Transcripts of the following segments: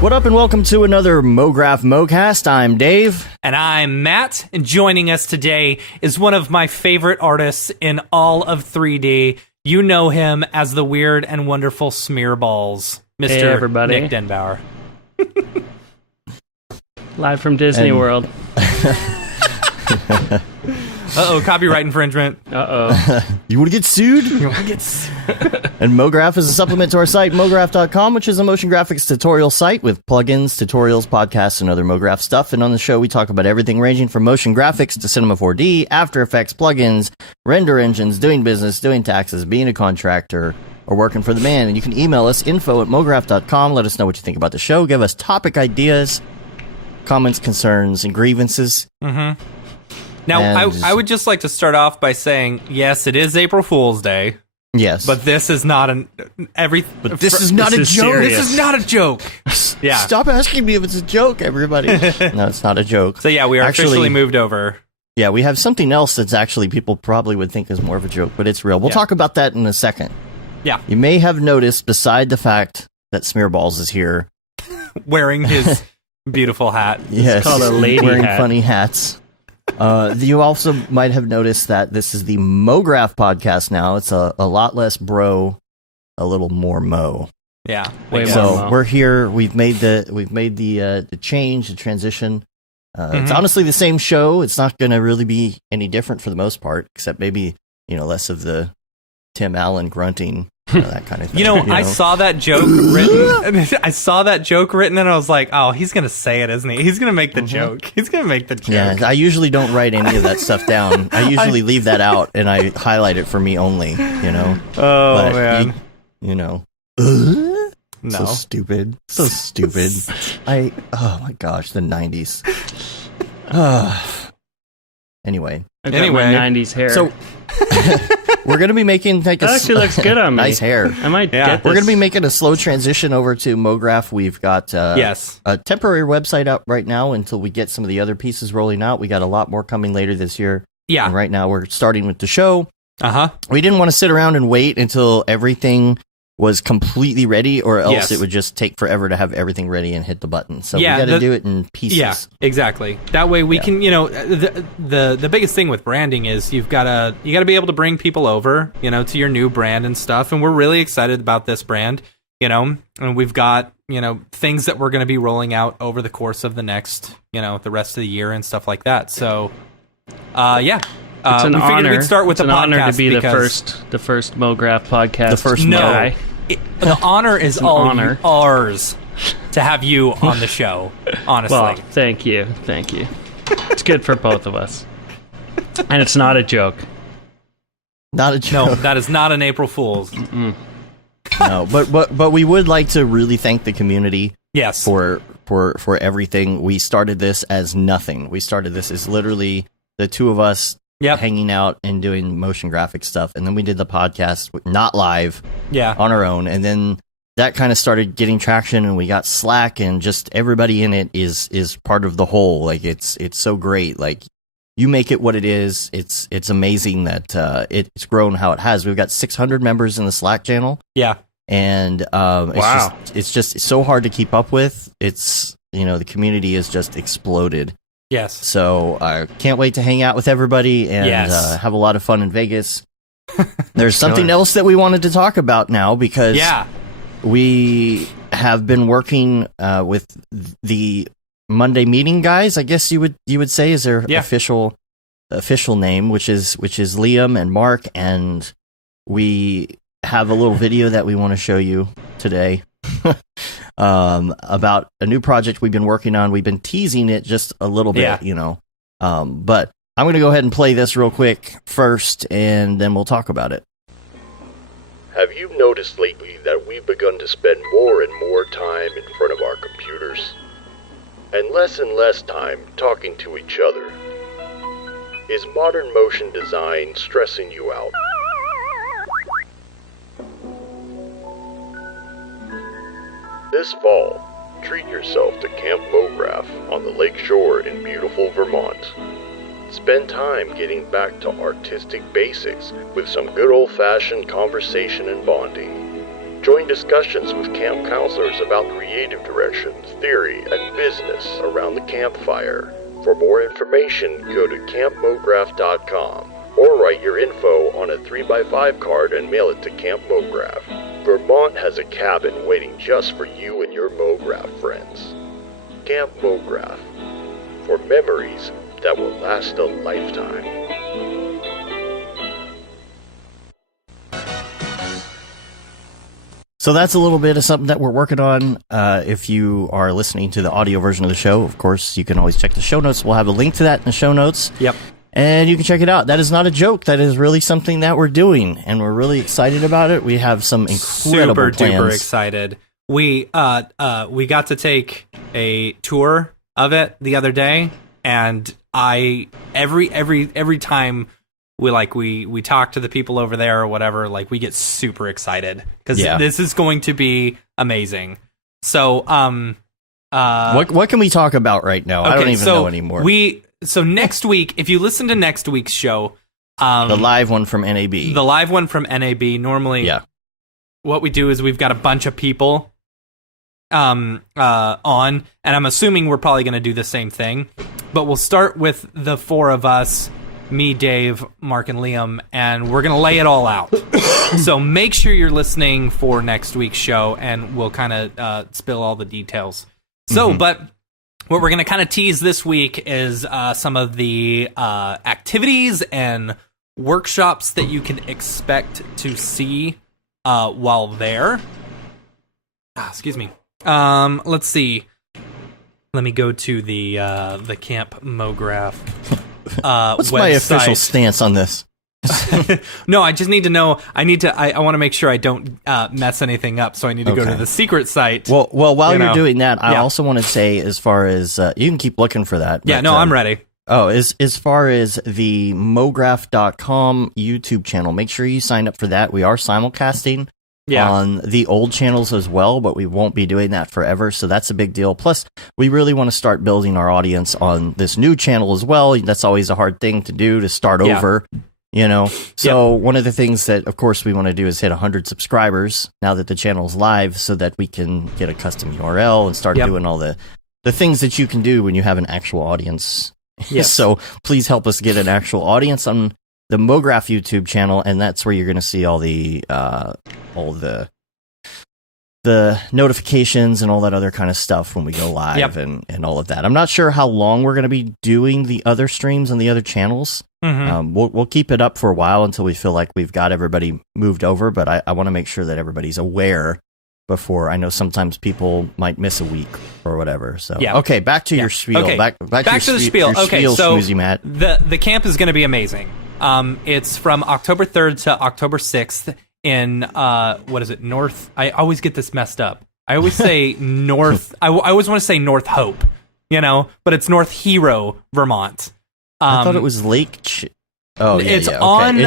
What up, and welcome to another Mograph Mocast. I'm Dave. And I'm Matt, and joining us today is one of my favorite artists in all of 3D. You know him as the weird and wonderful Smearballs, Mr. Nick Denboer. Live from Disney World. Uh-oh, copyright infringement. Uh-oh. You want to get sued? And Mograph is a supplement to our site, mograph.com, which is a motion graphics tutorial site with plugins, tutorials, podcasts, and other Mograph stuff. And on the show, we talk about everything ranging from motion graphics to Cinema 4D, After Effects, plugins, render engines, doing business, doing taxes, being a contractor, or working for the man. And you can email us, info@mograph.com. Let us know what you think about the show. Give us topic ideas, comments, concerns, and grievances. Mm-hmm. Now, I would just like to start off by saying, yes, it is April Fool's Day. Yes, but this is not a joke. This is not a joke. Yeah. Stop asking me if it's a joke, everybody. No, it's not a joke. So yeah, we are officially moved over. Yeah, we have something else that's actually people probably would think is more of a joke, but it's real. We'll talk about that in a second. Yeah. You may have noticed, beside the fact that Smearballs is here, wearing his beautiful hat. Yes, it's called a lady wearing hat. Funny hats. You also might have noticed that this is the Mograph podcast now. It's a lot less bro, a little more mo. Yeah. So we're here. We've made the change, the transition. It's honestly the same show. It's not going to really be any different for the most part, except maybe less of the Tim Allen grunting. That kind of thing. I saw that joke written. And I was like, oh, he's going to say it, isn't he? He's going to make the joke. He's going to make the joke. Yeah, I usually don't write any of that stuff down. I usually leave that out, and I highlight it for me only, Oh, but man. No. So stupid. Oh my gosh, the 90s. Anyway. I got my 90s hair. So... We're going to be making that actually looks good on me. Nice hair. I might get this. We're going to be making a slow transition over to Mograph. We've got a temporary website up right now until we get some of the other pieces rolling out. We got a lot more coming later this year. Yeah. And right now we're starting with the show. Uh-huh. We didn't want to sit around and wait until everything was completely ready, or else it would just take forever to have everything ready and hit the button. So we got to do it in pieces. Yeah, exactly. That way we can, the biggest thing with branding is you got to be able to bring people over, to your new brand and stuff. And we're really excited about this brand, and we've got, things that we're going to be rolling out over the course of the next, the rest of the year and stuff like that. So, it's an honor. We'd start with it's an honor to be the first Mograph podcast. The first guy. The honor is ours to have you on the show, honestly. Well, thank you. It's good for both of us. And it's not a joke. Not a joke. No, that is not an April Fool's. No, but we would like to really thank the community. Yes. For everything. We started this as nothing. We started this as literally the two of us hanging out and doing motion graphic stuff, and then we did the podcast not live on our own, and then that kind of started getting traction, and we got Slack, and just everybody in it is part of the whole. Like it's so great. Like you make it what it is. It's amazing that it's grown how it has. We've got 600 members in the Slack channel. Yeah. And it's just so hard to keep up with. It's the community has just exploded. Yes. So I can't wait to hang out with everybody and have a lot of fun in Vegas. There's something else that we wanted to talk about now because we have been working with the Monday Meeting guys. I guess you would say is their official name, which is Liam and Mark, and we have a little video that we want to show you today. About a new project we've been working on. We've been teasing it just a little bit, but I'm going to go ahead and play this real quick first, and then we'll talk about it. Have you noticed lately that we've begun to spend more and more time in front of our computers, and less time talking to each other? Is modern motion design stressing you out? This fall, treat yourself to Camp Mograph on the lake shore in beautiful Vermont. Spend time getting back to artistic basics with some good old-fashioned conversation and bonding. Join discussions with camp counselors about creative direction, theory, and business around the campfire. For more information, go to campmograph.com or write your info on a 3x5 card and mail it to Camp Mograph. Vermont has a cabin waiting just for you and your Mograph friends. Camp Mograph, for memories that will last a lifetime. So that's a little bit of something that we're working on. If you are listening to the audio version of the show, of course, you can always check the show notes. We'll have a link to that in the show notes. Yep. And you can check it out. That is not a joke. That is really something that we're doing, and we're really excited about it. We have some incredible super plans. duper excited. We got to take a tour of it the other day, and every time we talk to the people over there or whatever, like, we get super excited because this is going to be amazing. So what can we talk about right now? Okay, I don't even know anymore. So next week, if you listen to next week's show, the live one from NAB. The live one from NAB, normally what we do is we've got a bunch of people on, and I'm assuming we're probably going to do the same thing, but we'll start with the four of us, me, Dave, Mark, and Liam, and we're going to lay it all out. So make sure you're listening for next week's show, and we'll kind of spill all the details. So, but what we're going to kind of tease this week is some of the activities and workshops that you can expect to see while there. Excuse me. Let's see. Let me go to the Camp Mograph What's website. my official stance on this? No, I just need to know. I want to make sure I don't mess anything up, so I need to go to the secret site. Well, while you're doing that, I also want to say, as far as you can keep looking for that. Yeah, no, I'm ready. Oh, as far as the Mograph.com YouTube channel, make sure you sign up for that. We are simulcasting on the old channels as well, but we won't be doing that forever, so that's a big deal. Plus, we really want to start building our audience on this new channel as well. That's always a hard thing to do, to start over. You know, so one of the things that, of course, we want to do is hit 100 subscribers now that the channel's live, so that we can get a custom URL and start doing all the things that you can do when you have an actual audience. So please help us get an actual audience on the Mograph YouTube channel, and that's where you're going to see all the notifications and all that other kind of stuff when we go live and all of that. I'm not sure how long we're going to be doing the other streams on the other channels. We'll keep it up for a while until we feel like we've got everybody moved over, but I want to make sure that everybody's aware before. I know sometimes people might miss a week or whatever. So okay, back to your spiel. Okay. Back to the spiel. Okay, spiel, so Schmoozy Matt. The camp is going to be amazing. It's from October 3rd to October 6th in what is it? North. I always get this messed up. I always say North. I always want to say North Hope, but it's North Hero, Vermont. I thought it was Lake. It's on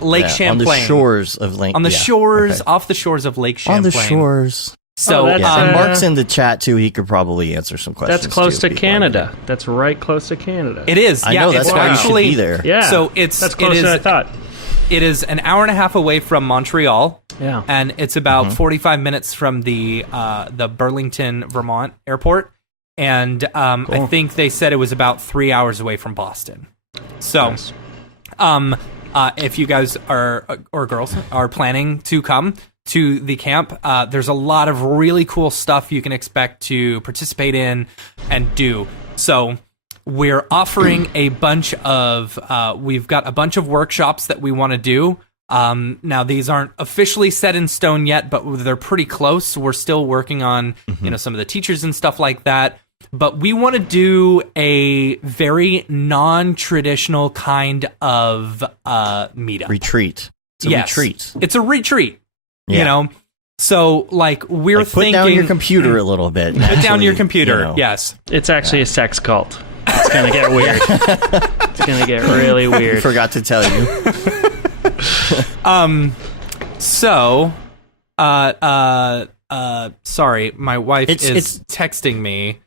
Lake Champlain, on the shores of Lake. On the shores, off the shores of Lake Champlain. On the shores. So and Mark's in the chat too. He could probably answer some questions. That's close to Canada. That's right close to Canada. It is. I know. That's why you should be there. Yeah. So that's closer than I thought. It is an hour and a half away from Montreal. Yeah. And it's about 45 minutes from the Burlington, Vermont airport. And cool. I think they said it was about 3 hours away from Boston. So, nice. If you guys or girls are planning to come to the camp, there's a lot of really cool stuff you can expect to participate in and do. So we're offering a bunch of, we've got a bunch of workshops that we want to do. Now these aren't officially set in stone yet, but they're pretty close. We're still working on, some of the teachers and stuff like that. But we want to do a very non-traditional kind of meetup. Retreat. It's a retreat. It's a retreat. Yeah. So, we're thinking... Put down your computer a little bit. Put down your computer, yes. It's actually a sex cult. It's going to get weird. It's going to get really weird. Forgot to tell you. sorry, my wife is texting me.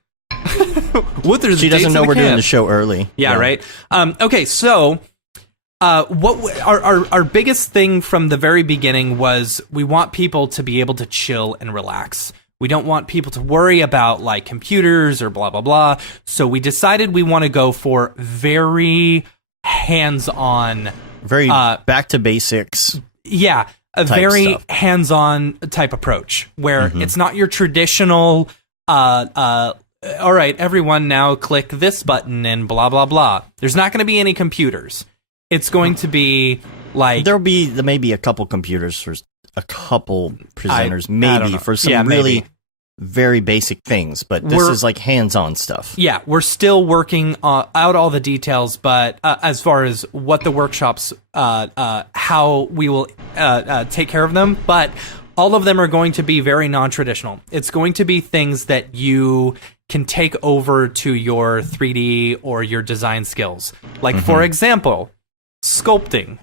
She doesn't know we're doing the show early. Yeah, right. Okay, so what our biggest thing from the very beginning was we want people to be able to chill and relax. We don't want people to worry about like computers or blah blah blah. So we decided we want to go for very hands-on, very back to basics. Yeah, a very stuff. Hands-on type approach where it's not your traditional all right, everyone now click this button and blah, blah, blah. There's not going to be any computers. It's going to be like... There may be a couple computers for a couple presenters, maybe for some really very basic things, but this is like hands-on stuff. Yeah, we're still working out all the details, but as far as what the workshops, how we will take care of them, but all of them are going to be very non-traditional. It's going to be things that you can take over to your 3D or your design skills. Like, for example, sculpting.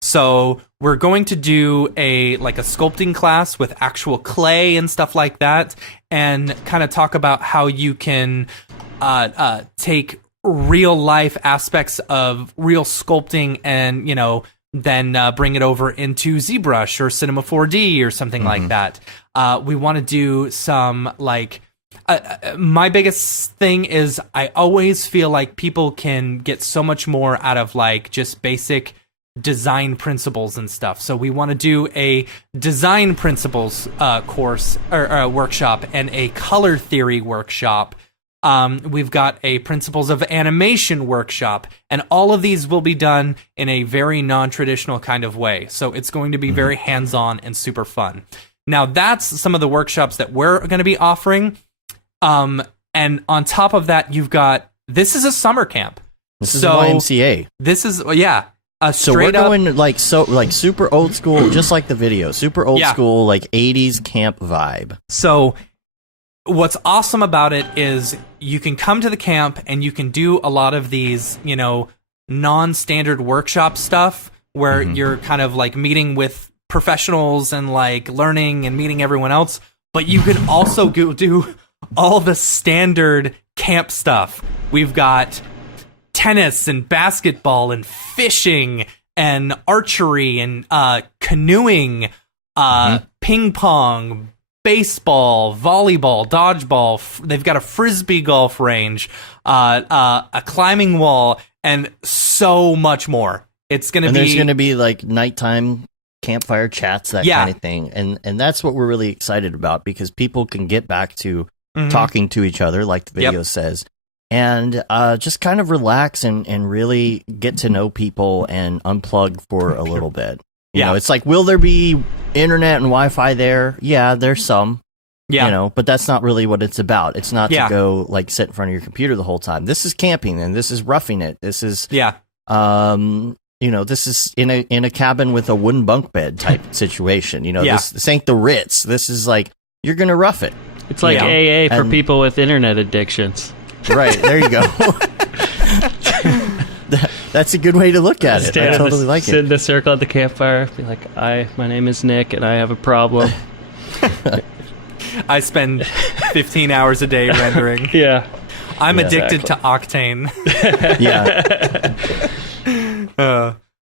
So we're going to do a sculpting class with actual clay and stuff like that, and kind of talk about how you can take real life aspects of real sculpting and, then bring it over into ZBrush or Cinema 4D or something like that. We want to do some my biggest thing is I always feel like people can get so much more out of just basic design principles and stuff. So we want to do a design principles course or workshop and a color theory workshop. We've got a principles of animation workshop, and all of these will be done in a very non-traditional kind of way. So it's going to be very hands-on and super fun. Now that's some of the workshops that we're going to be offering. And on top of that, you've got, this is a summer camp. This is YMCA. This is, so we're going super old school, just like the video, super old school, 80s camp vibe. So what's awesome about it is you can come to the camp and you can do a lot of these, non-standard workshop stuff where you're kind of meeting with professionals and learning and meeting everyone else. But you can also do all the standard camp stuff. We've got tennis and basketball and fishing and archery and canoeing, ping pong, baseball, volleyball, dodgeball. They've got a frisbee golf range, a climbing wall, and so much more. It's going to be... there's going to be nighttime campfire chats, that kind of thing. And that's what we're really excited about, because people can get back to talking to each other, like the video says, and just kind of relax and really get to know people and unplug for a little bit. You know, it's will there be internet and Wi-Fi there? Yeah, there's some. Yeah. But that's not really what it's about. It's not to go sit in front of your computer the whole time. This is camping, and this is roughing it. This is this is in a cabin with a wooden bunk bed type situation. This ain't the Ritz. This is you're gonna rough it. It's like AA for people with internet addictions. Right, there you go. That's a good way to look at it. I totally like it. Sit in the circle at the campfire, be like, my name is Nick, and I have a problem. I spend 15 hours a day rendering. I'm addicted to Octane.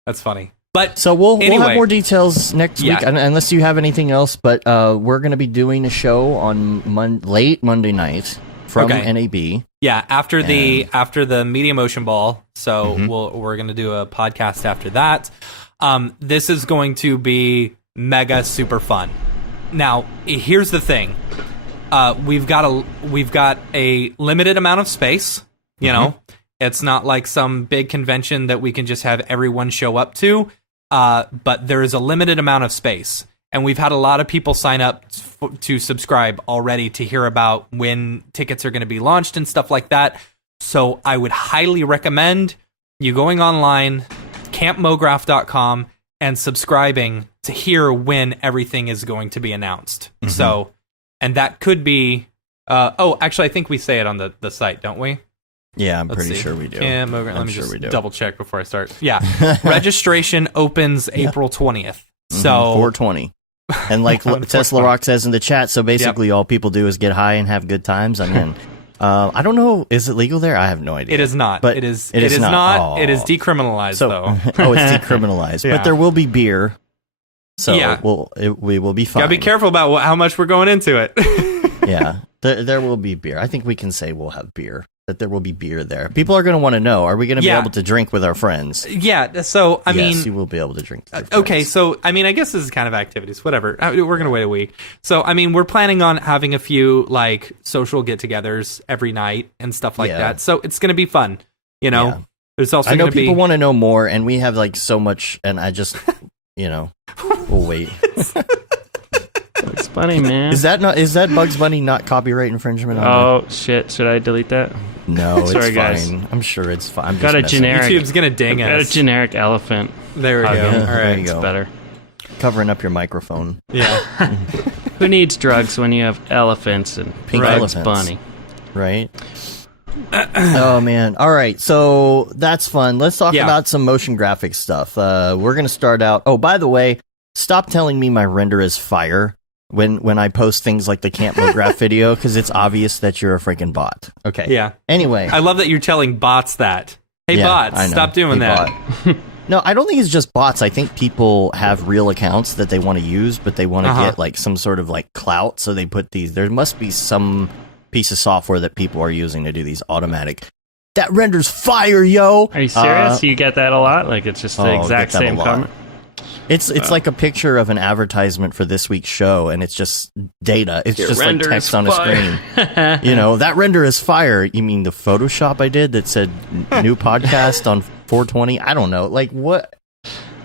That's funny. But so we'll have more details next week, unless you have anything else. But we're going to be doing a show on late Monday night from NAB. Yeah, after the Media Motion Ball. So we're going to do a podcast after that. This is going to be mega super fun. Now, here's the thing. We've got a limited amount of space. You know, it's not like some big convention that we can just have everyone show up to. But there is a limited amount of space, and we've had a lot of people sign up to subscribe already to hear about when tickets are going to be launched and stuff like that. So I would highly recommend you going online, campmograph.com, and subscribing to hear when everything is going to be announced. So, and that could be, actually, I think we say it on the site, don't we? Yeah, I'm pretty sure we do. Let me just double check before I start. Yeah. Registration opens April 20th. So 420. And like Tesla Rock says in the chat, so basically all people do is get high and have good times. I mean, I don't know. Is it legal there? I have no idea. It is not. But it is not. It is decriminalized, though. It's decriminalized. But there will be beer. So we will be fine. Gotta be careful about how much we're going into it. Yeah, there will be beer. I think we can say we'll have beer. That there will be beer there. People are going to want to know, are we going to be able to drink with our friends? Yeah, so, I mean... Yes, you will be able to drink with your friends. Okay, so, I mean, I guess this is kind of activities, whatever. We're going to wait a week. So, I mean, we're planning on having a few, like, social get-togethers every night and stuff like that. So, it's going to be fun, you know? Yeah. There's also I know people want to know more, and we have, like, so much, and I just, we'll wait. Bugs Bunny, man. Is that Bugs Bunny not copyright infringement? Shit! Should I delete that? No, Sorry, it's guys. fine. I'm sure it's fine. I'm got a generic. YouTube's gonna ding us. Got a generic elephant. There we go. Yeah, all right, there you go. It's better. Covering up your microphone. Yeah. Who needs drugs when you have elephants and pink Bugs elephants? Bunny? Right. Oh man! All right, so that's fun. Let's talk about some motion graphics stuff. We're gonna start out. Oh, by the way, stop telling me my render is fire when I post things like the Camp Mograph video, because it's obvious that you're a freaking bot. Okay. Yeah. Anyway, I love that you're telling bots that. Hey, bots, stop doing that. No, I don't think it's just bots. I think people have real accounts that they want to use, but they want to get like some sort of like clout, so they put these. There must be some piece of software that people are using to do these automatic. That renders fire, yo! Are you serious? You get that a lot? Like it's just the exact same comment? It's like a picture of an advertisement for this week's show, and it's just data. It's just like text on a screen. That render is fire. You mean the Photoshop I did that said new podcast on 420? I don't know. Like what?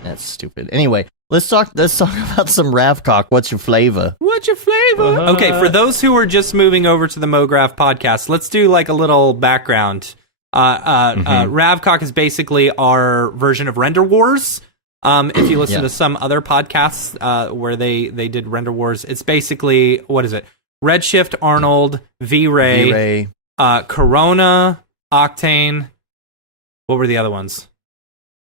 That's stupid. Anyway, let's talk about some Ravcock. What's your flavor? What's your flavor? Okay, for those who are just moving over to the Mograph podcast, let's do like a little background. Ravcock is basically our version of Render Wars. If you listen to some other podcasts where they did Render Wars, it's basically, what is it? Redshift, Arnold, V-Ray, Corona, Octane. What were the other ones?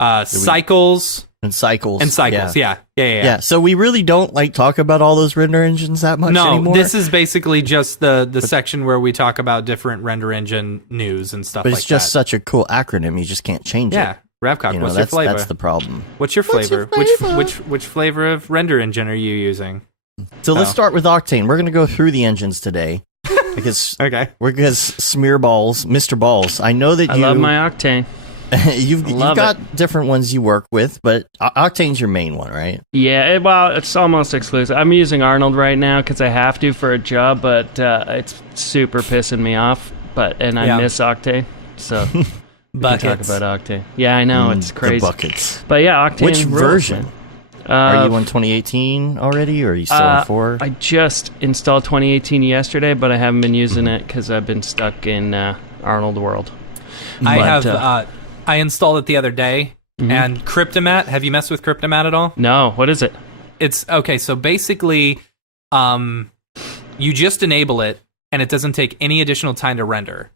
Cycles. And Cycles. Yeah. So we really don't like talk about all those render engines that much anymore. This is basically just the section where we talk about different render engine news and stuff like that. But it's just such a cool acronym, you just can't change it. Yeah. Ravcock, what's your flavor? That's the problem. What's your flavor? Which flavor of render engine are you using? So let's start with Octane. We're going to go through the engines today. Because Smearballs, Mr. Balls, I know that I love my Octane. you've got different ones you work with, but Octane's your main one, right? Yeah, it's almost exclusive. I'm using Arnold right now because I have to for a job, but it's super pissing me off. I miss Octane, so... Buckets. We can talk about Octane. Yeah, I know, it's crazy. The buckets. But yeah, Octane. Which version? Are you on 2018 already, or are you still on 4? I just installed 2018 yesterday, but I haven't been using it because I've been stuck in Arnold World. I installed it the other day, and Cryptomat, have you messed with Cryptomat at all? No, what is it? It's, okay, so basically, you just enable it, and it doesn't take any additional time to render,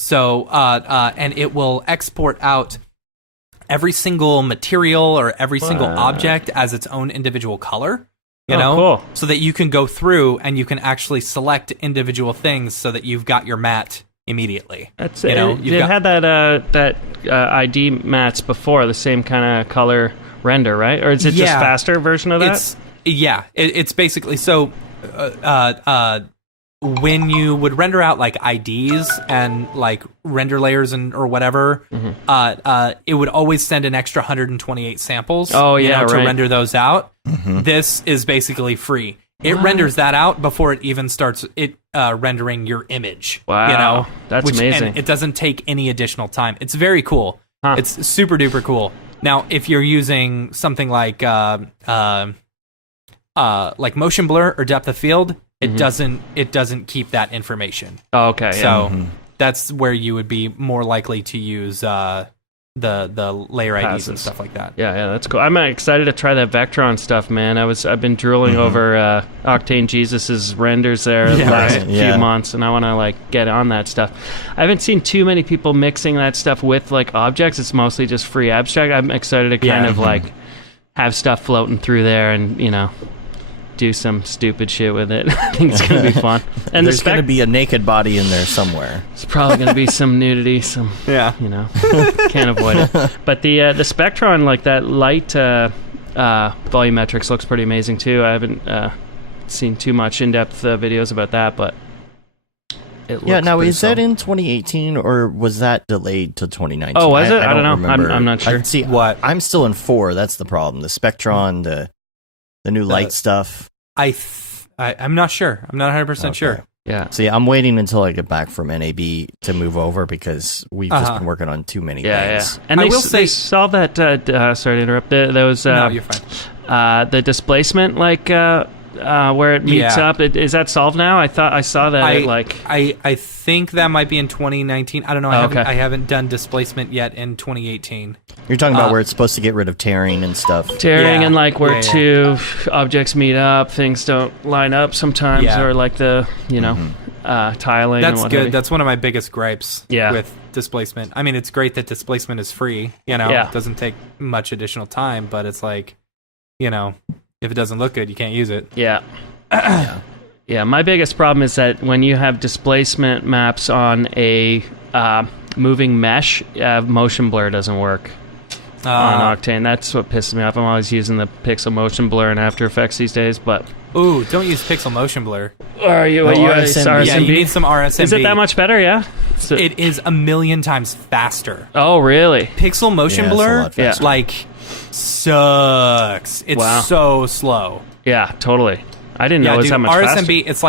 So, and it will export out every single material or every single object as its own individual color, cool. So that you can go through and you can actually select individual things so that you've got your matte immediately. That's it. You've had that ID mats before, the same kind of color render, right? Or is it just faster version of that? It's basically, so when you would render out like IDs and like render layers or whatever, it would always send an extra 128 samples to render those out. This is basically free. It renders that out before it even starts rendering your image. Wow, that's amazing. And it doesn't take any additional time. It's very cool. It's super duper cool. Now, if you're using something like motion blur or depth of field, it doesn't keep that information. Oh, okay. So that's where you would be more likely to use the layer IDs and stuff like that. Yeah, that's cool. I'm excited to try that Vectron stuff, man. I've been drooling over Octane Jesus's renders there the last few months, and I want to get on that stuff. I haven't seen too many people mixing that stuff with objects. It's mostly just free abstract. I'm excited to kind of have stuff floating through there and, do some stupid shit with it. I think it's going to be fun. And there's going to be a naked body in there somewhere. It's probably going to be some nudity, can't avoid it. But the Spectron, like that light volumetrics looks pretty amazing too. I haven't seen too much in-depth videos about that, but it looks now is solid. that in 2018 or was that delayed to 2019? Oh, was it? I don't know. Remember. I'm not sure. I'm still in 4. That's the problem. The Spectron, the new light stuff. I'm not sure. I'm not 100% sure. Yeah. See, I'm waiting until I get back from NAB to move over because we've just been working on too many things. Yeah. And they solved that. Sorry to interrupt. Those. No, you're fine. The displacement, where it meets up. Is that solved now? I thought I saw that. I think that might be in 2019. I don't know. I haven't done displacement yet in 2018. You're talking about where it's supposed to get rid of tearing and stuff. Tearing and where two objects meet up, things don't line up sometimes, or the tiling. That's and good. That's one of my biggest gripes with displacement. I mean, it's great that displacement is free. It doesn't take much additional time, but it's if it doesn't look good, you can't use it. Yeah. Yeah, my biggest problem is that when you have displacement maps on a moving mesh, motion blur doesn't work on Octane. That's what pisses me off. I'm always using the pixel motion blur in After Effects these days, but... Ooh, don't use pixel motion blur. Are you RSMB? Yeah, you need some RSMB. Is it that much better, yeah? It is 1,000,000 times faster. Oh, really? Pixel motion blur, sucks. It's so slow. Yeah, totally. I didn't know it was that much faster. RSMB, it's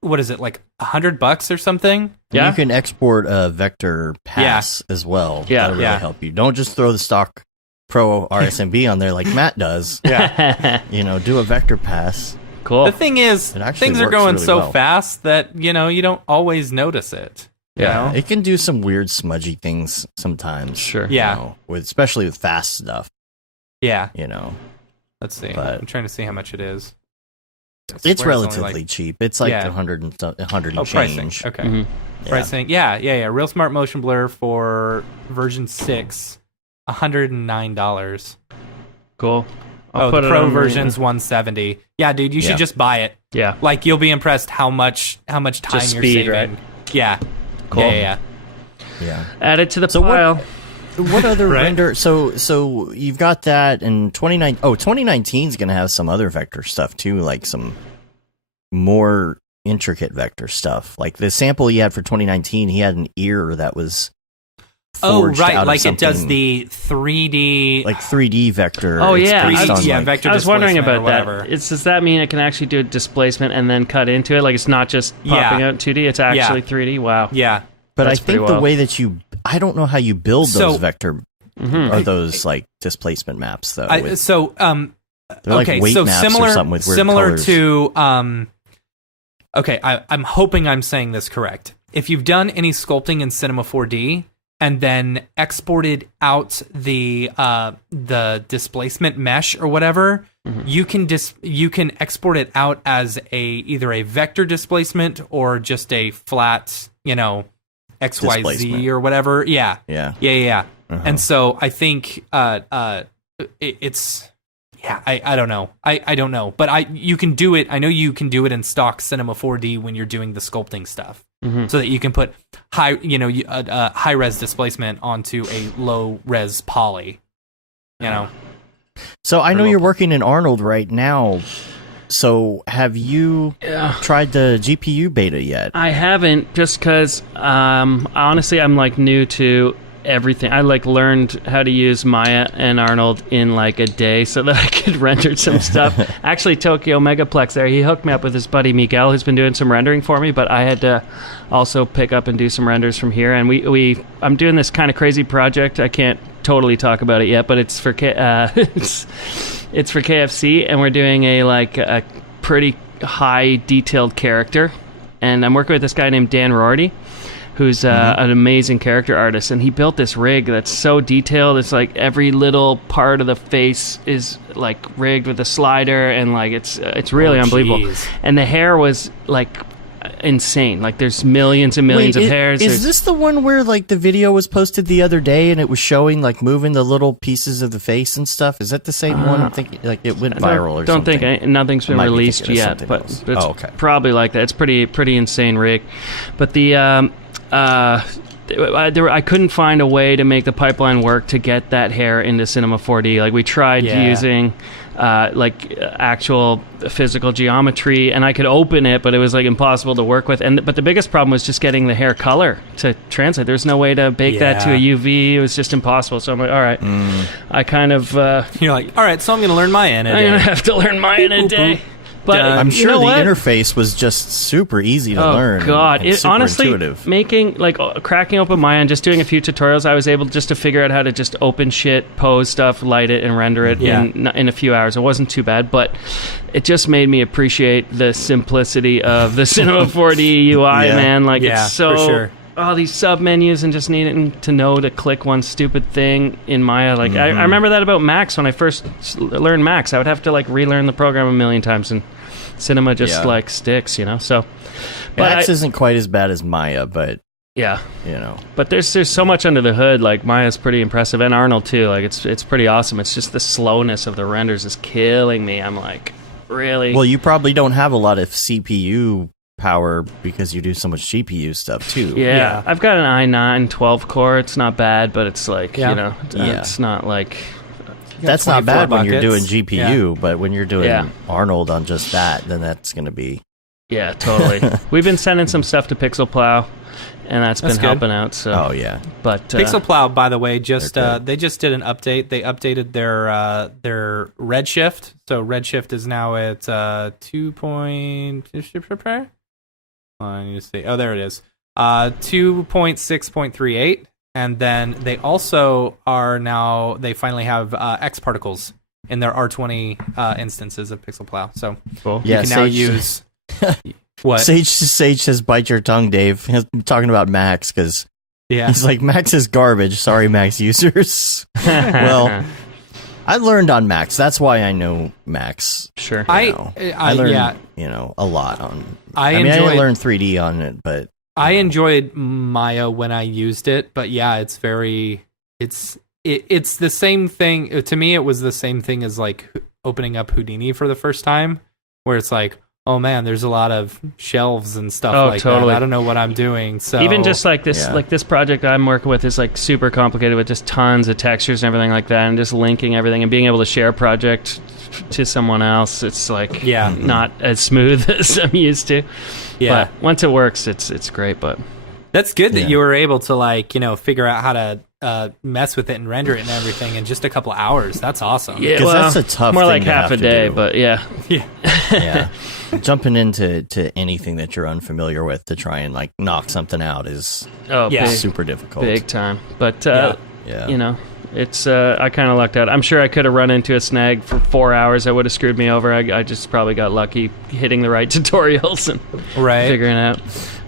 what is it, $100 or something? Yeah. You can export a vector pass as well. Yeah. That'll really help you. Don't just throw the stock Pro RSMB on there like Matt does. Yeah. Do a vector pass. Cool. The thing is, things are going really so fast that, you don't always notice it. Yeah. It can do some weird smudgy things sometimes. Sure. Yeah. Especially with fast stuff. Yeah. Let's see. I'm trying to see how much it is. It's relatively cheap. It's like 100 and change. Pricing. Okay. Mm-hmm. Pricing. Yeah. Real Smart Motion Blur for version 6, $109. Cool. The Pro version's $170. Yeah, dude, you should just buy it. Yeah. You'll be impressed how much time you're saving. Right? Yeah. Cool. Yeah. Add it to the pile. What other render? So you've got that in 2019. Oh, 2019 is going to have some other vector stuff too, like some more intricate vector stuff. Like the sample he had for 2019, he had an ear that was forged out of it does the 3D, 3D vector. Oh yeah, vector. I was wondering about that. Does that mean it can actually do a displacement and then cut into it? Like it's not just popping out 2D; it's actually 3D. Wow. Yeah. But that's I think the way that I don't know how you build those vector or those displacement maps though. They're weight maps similar, or something with weird similar colors. to. I'm hoping I'm saying this correct. If you've done any sculpting in Cinema 4D and then exported out the displacement mesh or whatever, you can export it out as either a vector displacement or just a flat, XYZ or whatever. Yeah. And so I think it's I don't know. I don't know, but you can do it. I know you can do it in stock Cinema 4D when you're doing the sculpting stuff, so that you can put high res displacement onto a low res poly. So I know you're working in Arnold right now. So have you tried the GPU beta yet? I haven't, just because honestly I'm new to everything. I learned how to use Maya and Arnold in a day so that I could render some stuff. Actually, Tokyo Megaplex there, he hooked me up with his buddy Miguel, who's been doing some rendering for me, but I had to also pick up and do some renders from here. And I'm doing this kind of crazy project. I can't totally talk about it yet, but it's for it's for KFC, and we're doing a pretty high detailed character. And I'm working with this guy named Dan Rorty, who's an amazing character artist, and he built this rig that's so detailed. It's every little part of the face is rigged with a slider, and it's really unbelievable. Geez. And the hair was insane. Like there's millions and millions of hairs. Is this the one where like the video was posted the other day and it was showing like moving the little pieces of the face and stuff? Is that the same one? I'm thinking like it went viral or something. Don't think nothing's been released yet, but it's probably like that. It's pretty insane rig. But the I couldn't find a way to make the pipeline work to get that hair into Cinema 4D. Like we tried using actual physical geometry, and I could open it, but it was like impossible to work with. But the biggest problem was just getting the hair color to translate. There's no way to bake that to a UV. It was just impossible. So I'm like, all right, I kind of you're like, all right, so I'm going to learn Maya in a day. I'm going to have to learn Maya in a day. But I'm sure the interface was just super easy to learn. Oh god, it honestly intuitive. Making cracking open Maya and just doing a few tutorials, I was able just to figure out how to just open shit, pose stuff, light it, and render it in a few hours. It wasn't too bad, but it just made me appreciate the simplicity of the Cinema 4D UI, man. Like it's so. For sure. Oh, these sub menus and just needing to know to click one stupid thing in Maya. Like I remember that about Max when I first learned Max. I would have to like relearn the program a million times, and Cinema just like sticks, you know. So Max isn't quite as bad as Maya, but you know. But there's so much under the hood. Like Maya's pretty impressive, and Arnold too. Like it's pretty awesome. It's just the slowness of the renders is killing me. I'm like, really? Well, you probably don't have a lot of CPU power because you do so much GPU stuff too. Yeah. I've got an i9 12 core. It's not bad, but it's like you know, it's not like. That's not bad when you're doing GPU, but when you're doing Arnold on just that, then that's going to be. Yeah, totally. We've been sending some stuff to Pixel Plow, and that's been helping out. So. Oh yeah, but Pixel Plow, by the way, they just did an update. They updated their Redshift. So Redshift is now at 2. I need to see. Oh, there it is. 2.6.38. And then they also they finally have X particles in their R20 instances of Pixel Plow. So cool. You can now use what? Sage says, bite your tongue, Dave. I'm talking about Max because he's like, Max is garbage. Sorry, Max users. Well, I learned on Max. That's why I know Max. Sure. I learned, a lot on. I didn't learn 3D on it, but. I enjoyed Maya when I used it, but it's it's the same thing. To me, it was the same thing as like opening up Houdini for the first time, where it's like, oh man, there's a lot of shelves and stuff that. I don't know what I'm doing. So even just like this, like this project I'm working with is like super complicated with just tons of textures and everything like that, and just linking everything and being able to share a project to someone else. It's like not as smooth as I'm used to. Yeah. But once it works, it's great. But that's good that you were able to figure out how to mess with it and render it and everything in just a couple hours. That's awesome. Yeah, because that's a tough more thing like to half a day, but yeah. Jumping into anything that you're unfamiliar with to try and like knock something out is super difficult, big time. But it's I kind of lucked out. I'm sure I could have run into a snag for 4 hours that would have screwed me over. I just probably got lucky hitting the right tutorials and figuring it out.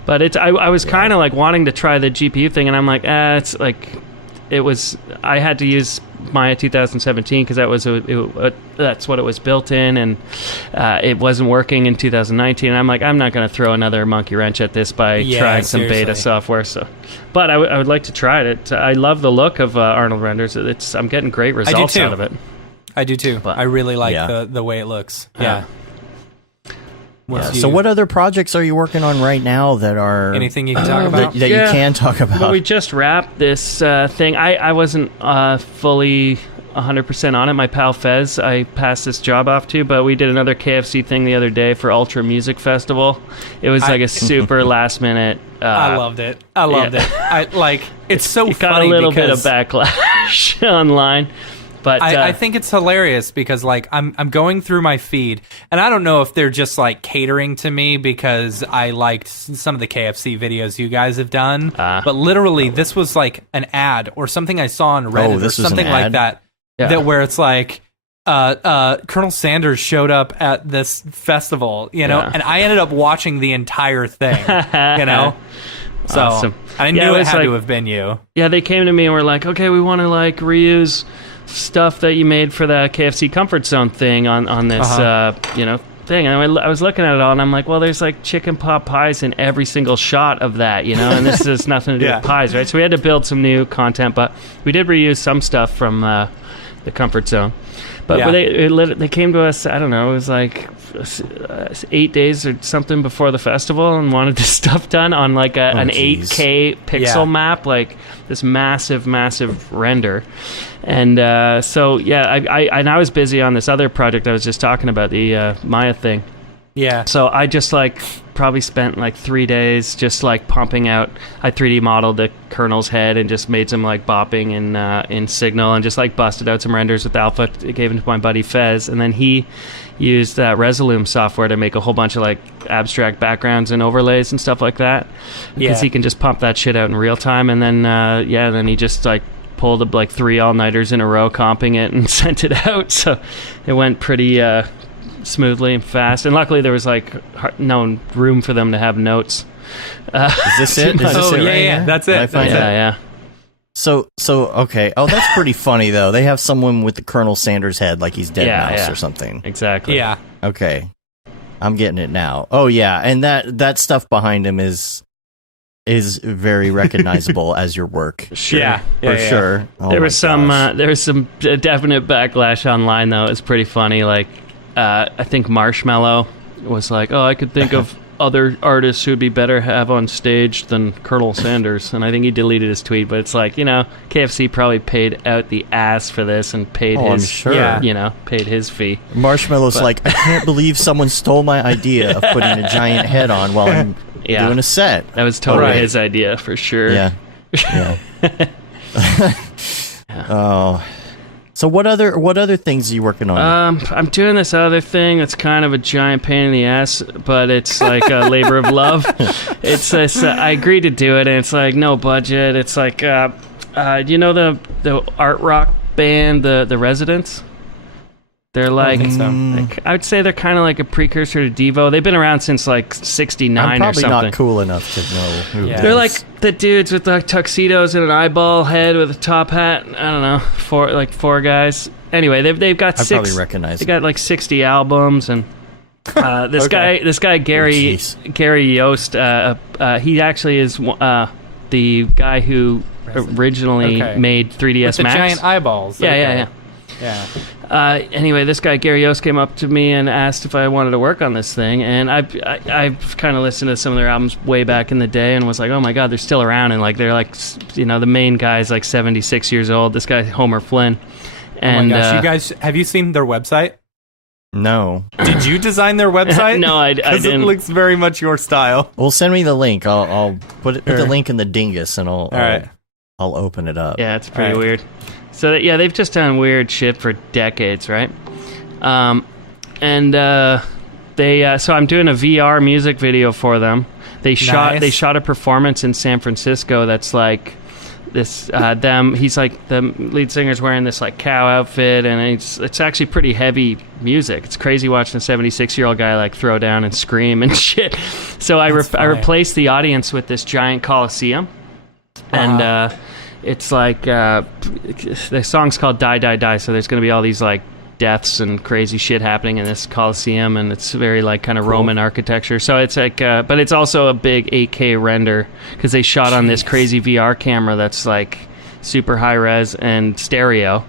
But I was kind of like wanting to try the GPU thing, and I'm like, it's like I had to use Maya 2017 because that's what it was built in, and it wasn't working in 2019. I'm like, I'm not going to throw another monkey wrench at this by trying some beta software. So, but I would like to try it. I love the look of Arnold renders. I'm getting great results out of it. I do too. But I really like the way it looks. So what other projects are you working on right now that are... Anything you can talk about? That you can talk about? Well, we just wrapped this thing. I wasn't fully 100% on it. My pal Fez, I passed this job off to, but we did another KFC thing the other day for Ultra Music Festival. It was like a super last minute... I loved it. It's so funny. It got a little bit of backlash online. But I think it's hilarious because like I'm going through my feed, and I don't know if they're just like catering to me because I liked some of the KFC videos you guys have done, but literally this was like an ad or something I saw on Reddit or something like that. That where it's like Colonel Sanders showed up at this festival, and I ended up watching the entire thing, So awesome. I knew it had to have been you. Yeah, they came to me and were like, okay, we want to like reuse stuff that you made for the KFC Comfort Zone thing on this thing. And I was looking at it all, and I'm like, well, there's like chicken pot pies in every single shot of that, you know, and this has nothing to do with pies, right? So we had to build some new content, but we did reuse some stuff from the comfort zone. But they came to us, I don't know, it was like 8 days or something before the festival, and wanted this stuff done on like an 8K pixel map, like this massive render. And I was busy on this other project I was just talking about, the Maya thing. Yeah. So I just like probably spent like 3 days just like pumping out. I 3D modeled the Colonel's head and just made some like bopping in Signal, and just like busted out some renders with Alpha. It gave them to my buddy Fez, and then he used Resolume software to make a whole bunch of like abstract backgrounds and overlays and stuff like that. Because he can just pump that shit out in real time. And then then he just like pulled up like 3 all-nighters in a row comping it and sent it out. So it went pretty smoothly and fast, and luckily there was like no room for them to have notes. Is this it? That's it. Yeah. So okay. Oh, that's pretty funny though. They have someone with the Colonel Sanders head, like he's dead mouse or something. Exactly. Yeah. Okay, I'm getting it now. Oh yeah, and that stuff behind him is very recognizable as your work. Sure. Sure. Oh, there was some definite backlash online though. It's pretty funny. Like I think Marshmallow was like, "Oh, I could think of other artists who'd be better have on stage than Colonel Sanders," and I think he deleted his tweet. But it's like, you know, KFC probably paid out the ass for this and paid paid his fee. Marshmallow's like, I can't believe someone stole my idea of putting a giant head on while I'm doing a set. That was totally his idea for sure. Yeah. Oh. So what other things are you working on? I'm doing this other thing that's kind of a giant pain in the ass, but it's like a labor of love. It's I agreed to do it, and it's like no budget. It's like you know the art rock band, the Residents. They're like, I would say they're kind of like a precursor to Devo. They've been around since like '69 or something. I'm probably not cool enough to know who. Yeah. They're like the dudes with the tuxedos and an eyeball head with a top hat. I don't know, four guys. Anyway, they've got probably recognize. They got like 60 albums, and this guy Gary Yost. He actually is the guy who originally made 3ds with the Max. Giant eyeballs. Yeah. Anyway, this guy Gary Yost came up to me and asked if I wanted to work on this thing, and I've kind of listened to some of their albums way back in the day and was like, oh my god, they're still around, and like they're like, you know, the main guy's like 76 years old. This guy Homer Flynn. And oh my gosh, you guys, have you seen their website? No. Did you design their website? No, I didn't. It looks very much your style. Well, send me the link. I'll put the link in the dingus, and I'll open it up. Yeah, it's pretty weird. So they've just done weird shit for decades, right? So I'm doing a VR music video for them. They shot a performance in San Francisco that's like this he's like the lead singer's wearing this like cow outfit, and it's actually pretty heavy music. It's crazy watching a 76-year-old guy like throw down and scream and shit. So I replaced the audience with this giant coliseum, and it's like the song's called Die Die Die, so there's going to be all these like deaths and crazy shit happening in this coliseum, and it's very like kind of Roman architecture. So it's like but it's also a big 8K render because they shot on this crazy VR camera that's like super high res and stereo,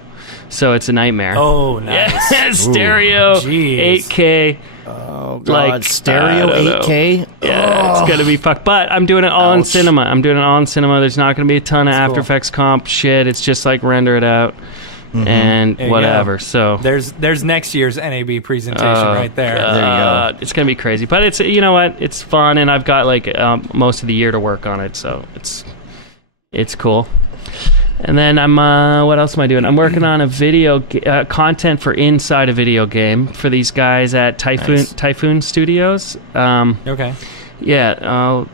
so it's a nightmare. Oh, nice. Yeah, stereo. 8K. Oh god, like stereo 8K. Yeah, it's gonna be fucked. But I'm doing it all in cinema. There's not gonna be a ton of After Effects comp shit. It's just like render it out and whatever. So there's next year's NAB presentation right there. There you go. It's gonna be crazy, but it's, you know what? It's fun, and I've got like most of the year to work on it, so it's cool. And then I'm what else am I doing? I'm working on a video content for inside a video game for these guys at Typhoon Studios. Okay. Yeah,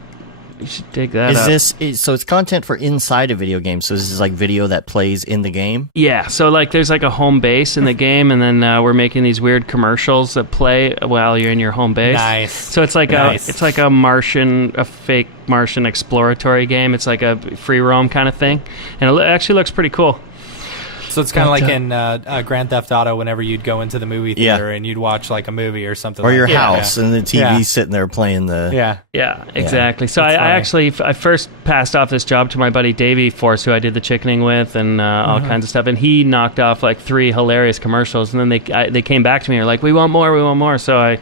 you should dig that up. So it's content for inside a video game. So this is like video that plays in the game? Yeah, so like there's like a home base in the game, and then we're making these weird commercials that play while you're in your home base. Nice. So it's like a fake Martian exploratory game. It's like a free roam kind of thing, and it actually looks pretty cool. So it's kind of like in Grand Theft Auto, whenever you'd go into the movie theater and you'd watch like a movie or something, or like your house, and the TV's sitting there playing the yeah, exactly. So I first passed off this job to my buddy Davey Force, who I did the chickening with, and all kinds of stuff, and he knocked off like 3 hilarious commercials, and then they came back to me and were like, we want more. So I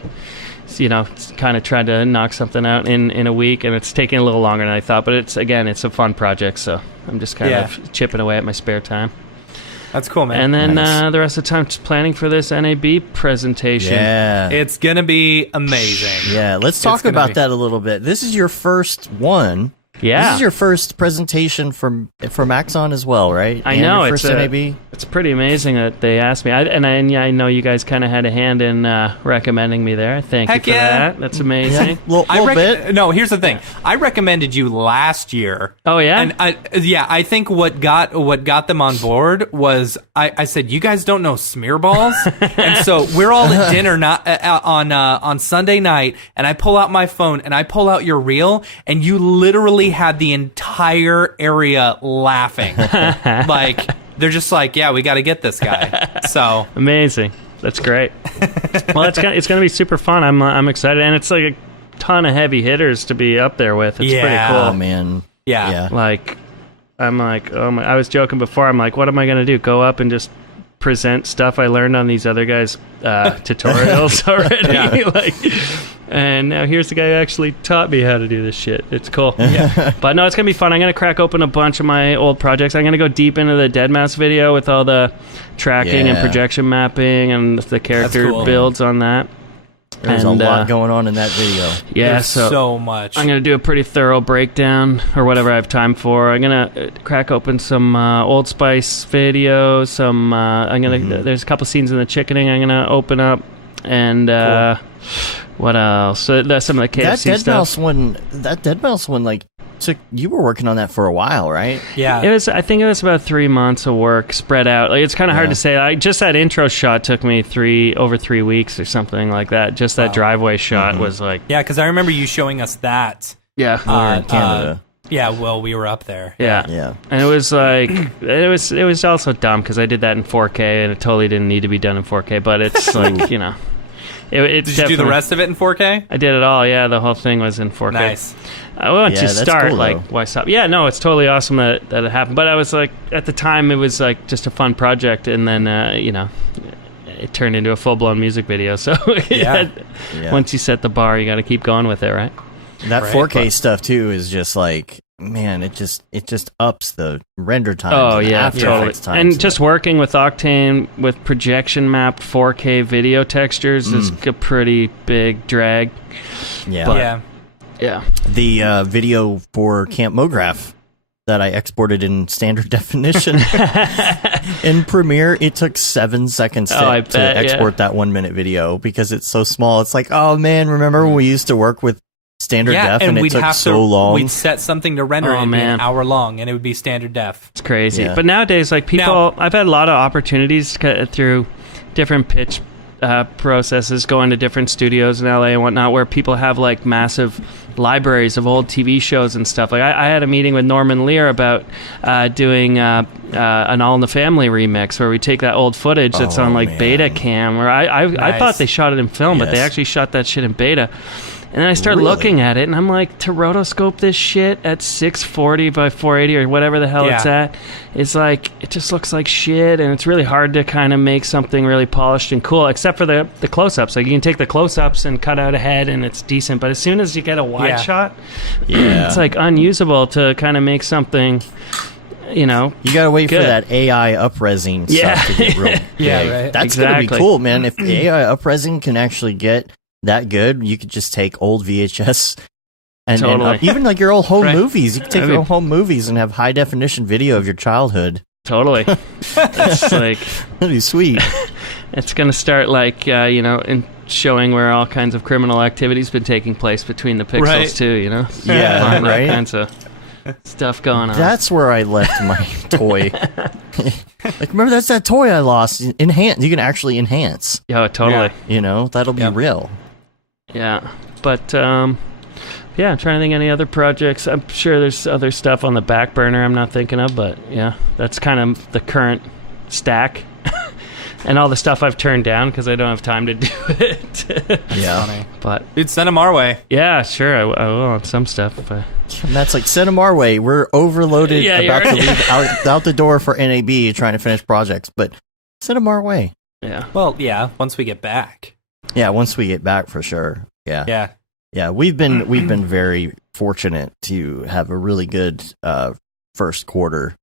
kind of tried to knock something out in a week, and it's taking a little longer than I thought, but it's a fun project, so I'm just kind of chipping away at my spare time. That's cool, man. And then the rest of the time just planning for this NAB presentation. Yeah. It's going to be amazing. Yeah, let's talk about that a little bit. This is your first one. Yeah. This is your first presentation from Axon as well, right? I know. Your first NAB? It's pretty amazing that they asked me. I know you guys kind of had a hand in recommending me there. Thank you for that. That's amazing. Yeah. Little bit. No, here's the thing. I recommended you last year. Oh, yeah? And I think what got them on board was I said, you guys don't know Smearballs? And so we're all at dinner on Sunday night, and I pull out my phone, and I pull out your reel, and you literally had the entire area laughing. Like, they're just like, yeah, we got to get this guy. So amazing. That's great. Well, it's going to be super fun. I'm excited, and it's like a ton of heavy hitters to be up there with. It's pretty cool. Oh man. Yeah. Like, I'm like, I was joking before. I'm like, what am I going to do? Go up and just present stuff I learned on these other guys' tutorials already? And now here's the guy who actually taught me how to do this shit. It's cool. Yeah. But no, it's going to be fun. I'm going to crack open a bunch of my old projects. I'm going to go deep into the Deadmau5 video with all the tracking and projection mapping and the character builds on that. There's a lot going on in that video. Yeah, there's so much. I'm going to do a pretty thorough breakdown, or whatever I have time for. I'm going to crack open some Old Spice videos. There's a couple scenes in the chickening I'm going to open up. And what else? So that's some of the KFC stuff. That Deadmau5 one, like, you were working on that for a while, right? Yeah. I think it was about 3 months of work spread out. Like, it's kind of hard to say. Just that intro shot took me over 3 weeks or something like that. Just that driveway shot was like... Yeah, because I remember you showing us that. Yeah. We were in Canada. Yeah, well, we were up there. Yeah. And it was like... it was also dumb because I did that in 4K, and it totally didn't need to be done in 4K, but it's like, you know... Did you do the rest of it in 4K? I did it all, yeah. The whole thing was in 4K. Nice. Once you start, cool, like, why stop? Yeah, no, it's totally awesome that it happened. But I was like, at the time, it was like just a fun project, and then, it turned into a full-blown music video. So once you set the bar, you got to keep going with it, right? That 4K stuff, too, is just like... Man, it just ups the render time. Oh yeah, totally. And just working with Octane with projection mapped 4K video textures is a pretty big drag. Yeah, The video for Camp Mograph that I exported in standard definition in Premiere, it took 7 seconds to export that 1 minute video because it's so small. It's like, oh man, remember when we used to work with standard def and it took so long? We'd set something to render and it'd be an hour long and it would be standard def. It's crazy. But nowadays, like I've had a lot of opportunities through different pitch processes, going to different studios in LA and whatnot, where people have like massive libraries of old TV shows and stuff. Like I had a meeting with Norman Lear about doing an All in the Family remix, where we take that old footage that's on like beta cam, or I thought they shot it in film, but they actually shot that shit in beta. And then I start looking at it, and I'm like, to rotoscope this shit at 640 by 480 or whatever the hell it's at, it's like, it just looks like shit, and it's really hard to kind of make something really polished and cool, except for the close-ups. Like, you can take the close-ups and cut out a head, and it's decent, but as soon as you get a wide shot, it's like unusable to kind of make something... You gotta wait for that AI up-resing stuff to get real big. Right. That's gonna be cool, man. If AI up-resing can actually get that good, you could just take old VHS and even like your old home movies. You could take your old home movies and have high definition video of your childhood. Totally. It's like, that'd be sweet. It's gonna start like in showing where all kinds of criminal activity's been taking place between the pixels too. Yeah, right. All kinds of stuff going on. That's where I left my toy. Like, remember, that's that toy I lost. Enhance. You can actually enhance. Yeah, totally. That'll be real. Yeah, but I'm trying to think of any other projects. I'm sure there's other stuff on the back burner I'm not thinking of, but yeah, that's kind of the current stack. And all the stuff I've turned down because I don't have time to do it. Yeah. Funny. But dude, send them our way. Yeah, sure. I will on some stuff. But And that's like, send them our way. We're overloaded, about to leave out the door for NAB trying to finish projects, but send them our way. Yeah. Well, yeah, once we get back. Yeah, once we get back for sure. Yeah. Yeah. Yeah, we've been very fortunate to have a really good first quarter.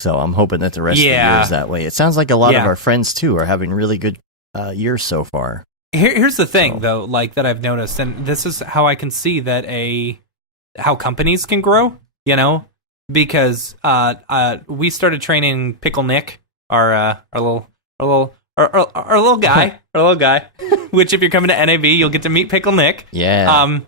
So I'm hoping that the rest of the year is that way. It sounds like a lot of our friends too are having really good years so far. Here's the thing though, like that I've noticed, and this is how I can see that how companies can grow, you know, because we started training Pickle Nick, our little guy, which if you're coming to NAB, you'll get to meet Pickle Nick. Yeah.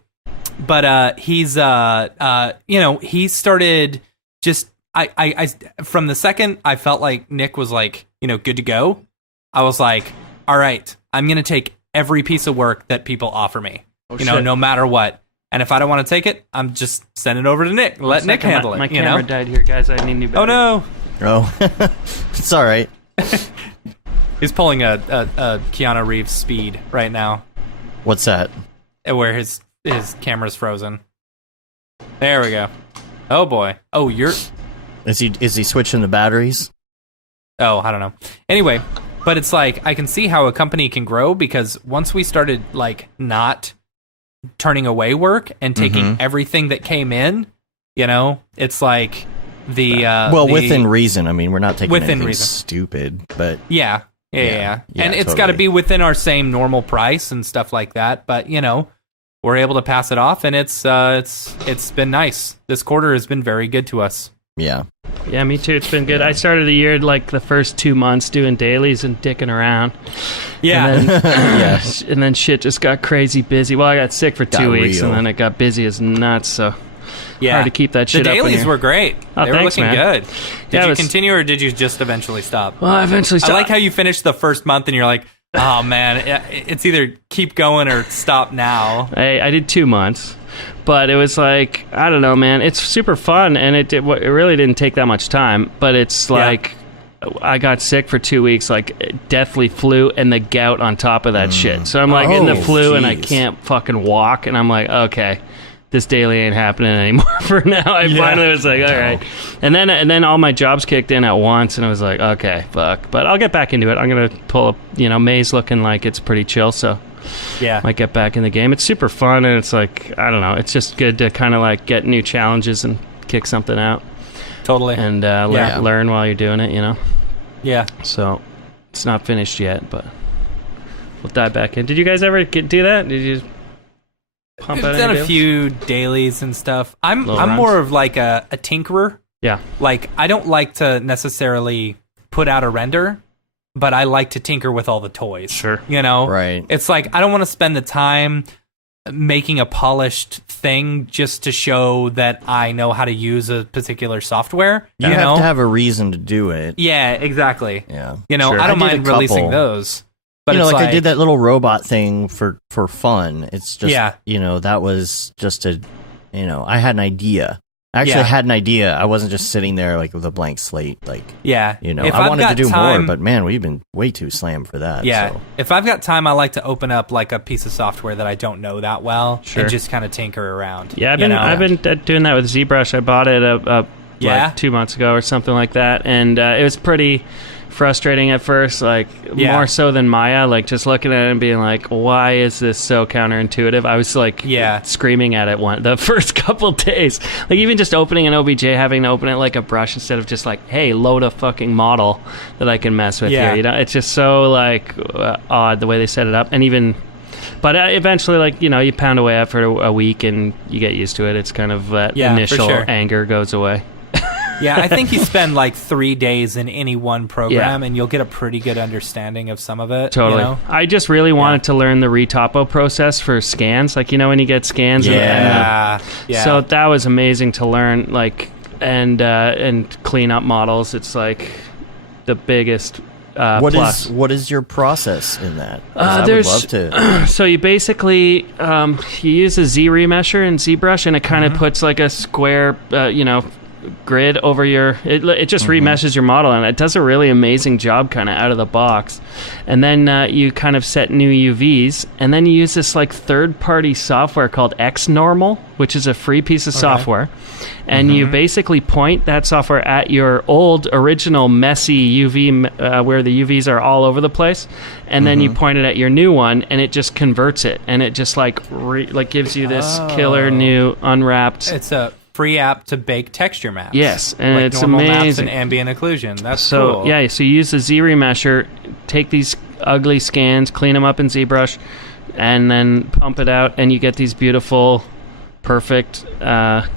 But he's you know, he started just I from the second I felt like Nick was like, you know, good to go, I was like, all right, I'm gonna take every piece of work that people offer me, you know, no matter what. And if I don't want to take it, I'm just sending it over to Nick. Let Nick handle it. My camera died here, guys. I need new batteries. Oh no! Oh, it's all right. He's pulling a Keanu Reeves speed right now. What's that? Where his camera's frozen. There we go. Oh boy. Oh, Is he switching the batteries? Oh, I don't know. Anyway, but it's like I can see how a company can grow because once we started like not turning away work and taking everything that came in, you know, it's like within reason. I mean, we're not taking within anything reason. Stupid, but yeah. And it's got to be within our same normal price and stuff like that. But you know, we're able to pass it off, and it's been nice. This quarter has been very good to us. Yeah. Yeah, me too. It's been good. I started the year like the first 2 months doing dailies and dicking around. Yeah. And then, and then shit just got crazy busy. Well, I got sick for 2 weeks, and then it got busy as nuts, so hard to keep that shit up. The dailies were great. Oh, they were looking good. Did you continue, or did you just eventually stop? Well, I eventually stopped. I like how you finished the first month, and you're like, oh, man, it's either keep going or stop now. I did 2 months. But it was like, I don't know, man. It's super fun, and it really didn't take that much time. But it's like, I got sick for 2 weeks, like deathly flu and the gout on top of that shit. So I'm like in the flu, and I can't fucking walk. And I'm like, okay, this daily ain't happening anymore for now. I finally was like, all right. And then all my jobs kicked in at once, and I was like, okay, fuck. But I'll get back into it. I'm going to pull up, you know, May's looking like it's pretty chill, so might get back in the game. It's super fun, and it's like, I don't know, it's just good to kind of like get new challenges and kick something out. Totally. And learn while you're doing it, you know? Yeah. So it's not finished yet, but we'll dive back in. Did you guys ever do that? Did you pump out I've done any a deals? few dailies and stuff. I'm runs? more of like a tinkerer. Yeah. Like, I don't like to necessarily put out a render, but I like to tinker with all the toys. Sure. You know? Right. It's like, I don't want to spend the time making a polished thing just to show that I know how to use a particular software. You have to have a reason to do it. Yeah, exactly. Yeah. You know, Sure. I don't I did mind a releasing couple. those. But you know, it's like I did that little robot thing for fun. It's just, Yeah. that was just I had an idea. I actually had an idea. I wasn't just sitting there like with a blank slate. Like, if I wanted to do time, more, but man, we've been way too slammed for that. Yeah. So. If I've got time, I like to open up like a piece of software that I don't know that well and just kind of tinker around. Yeah, I've been doing that with ZBrush. I bought it like 2 months ago or something like that, and it was pretty frustrating at first, like more so than Maya, like just looking at it and being like, why is this so counterintuitive? I was like screaming at it the first couple days, like even just opening an OBJ, having to open it like a brush instead of just like, hey, load a fucking model that I can mess with here, you know? It's just so like odd the way they set it up. And even but eventually, like, you know, you pound away at it for a week and you get used to it. It's kind of that initial anger goes away. Yeah, I think you spend like 3 days in any one program and you'll get a pretty good understanding of some of it. Totally. You know? I just really wanted to learn the retopo process for scans. Like, you know, when you get scans. So that was amazing to learn, like, and clean up models. It's like the biggest plus. What is your process in that? I would love to. So you basically you use a Z remesher in ZBrush, and it kind of puts like a square, grid over it just remeshes your model, and it does a really amazing job kind of out of the box. And then you kind of set new UVs, and then you use this like third-party software called XNormal, which is a free piece of software. And you basically point that software at your old original messy UV where the UVs are all over the place, and then you point it at your new one, and it just converts it, and it just like gives you this killer new unwrapped. It's a free app to bake texture maps. Yes, and like it's normal amazing. Maps and ambient occlusion. That's so cool. Yeah, so you use the Z remesher, take these ugly scans, clean them up in ZBrush, and then pump it out, and you get these beautiful, perfect, nice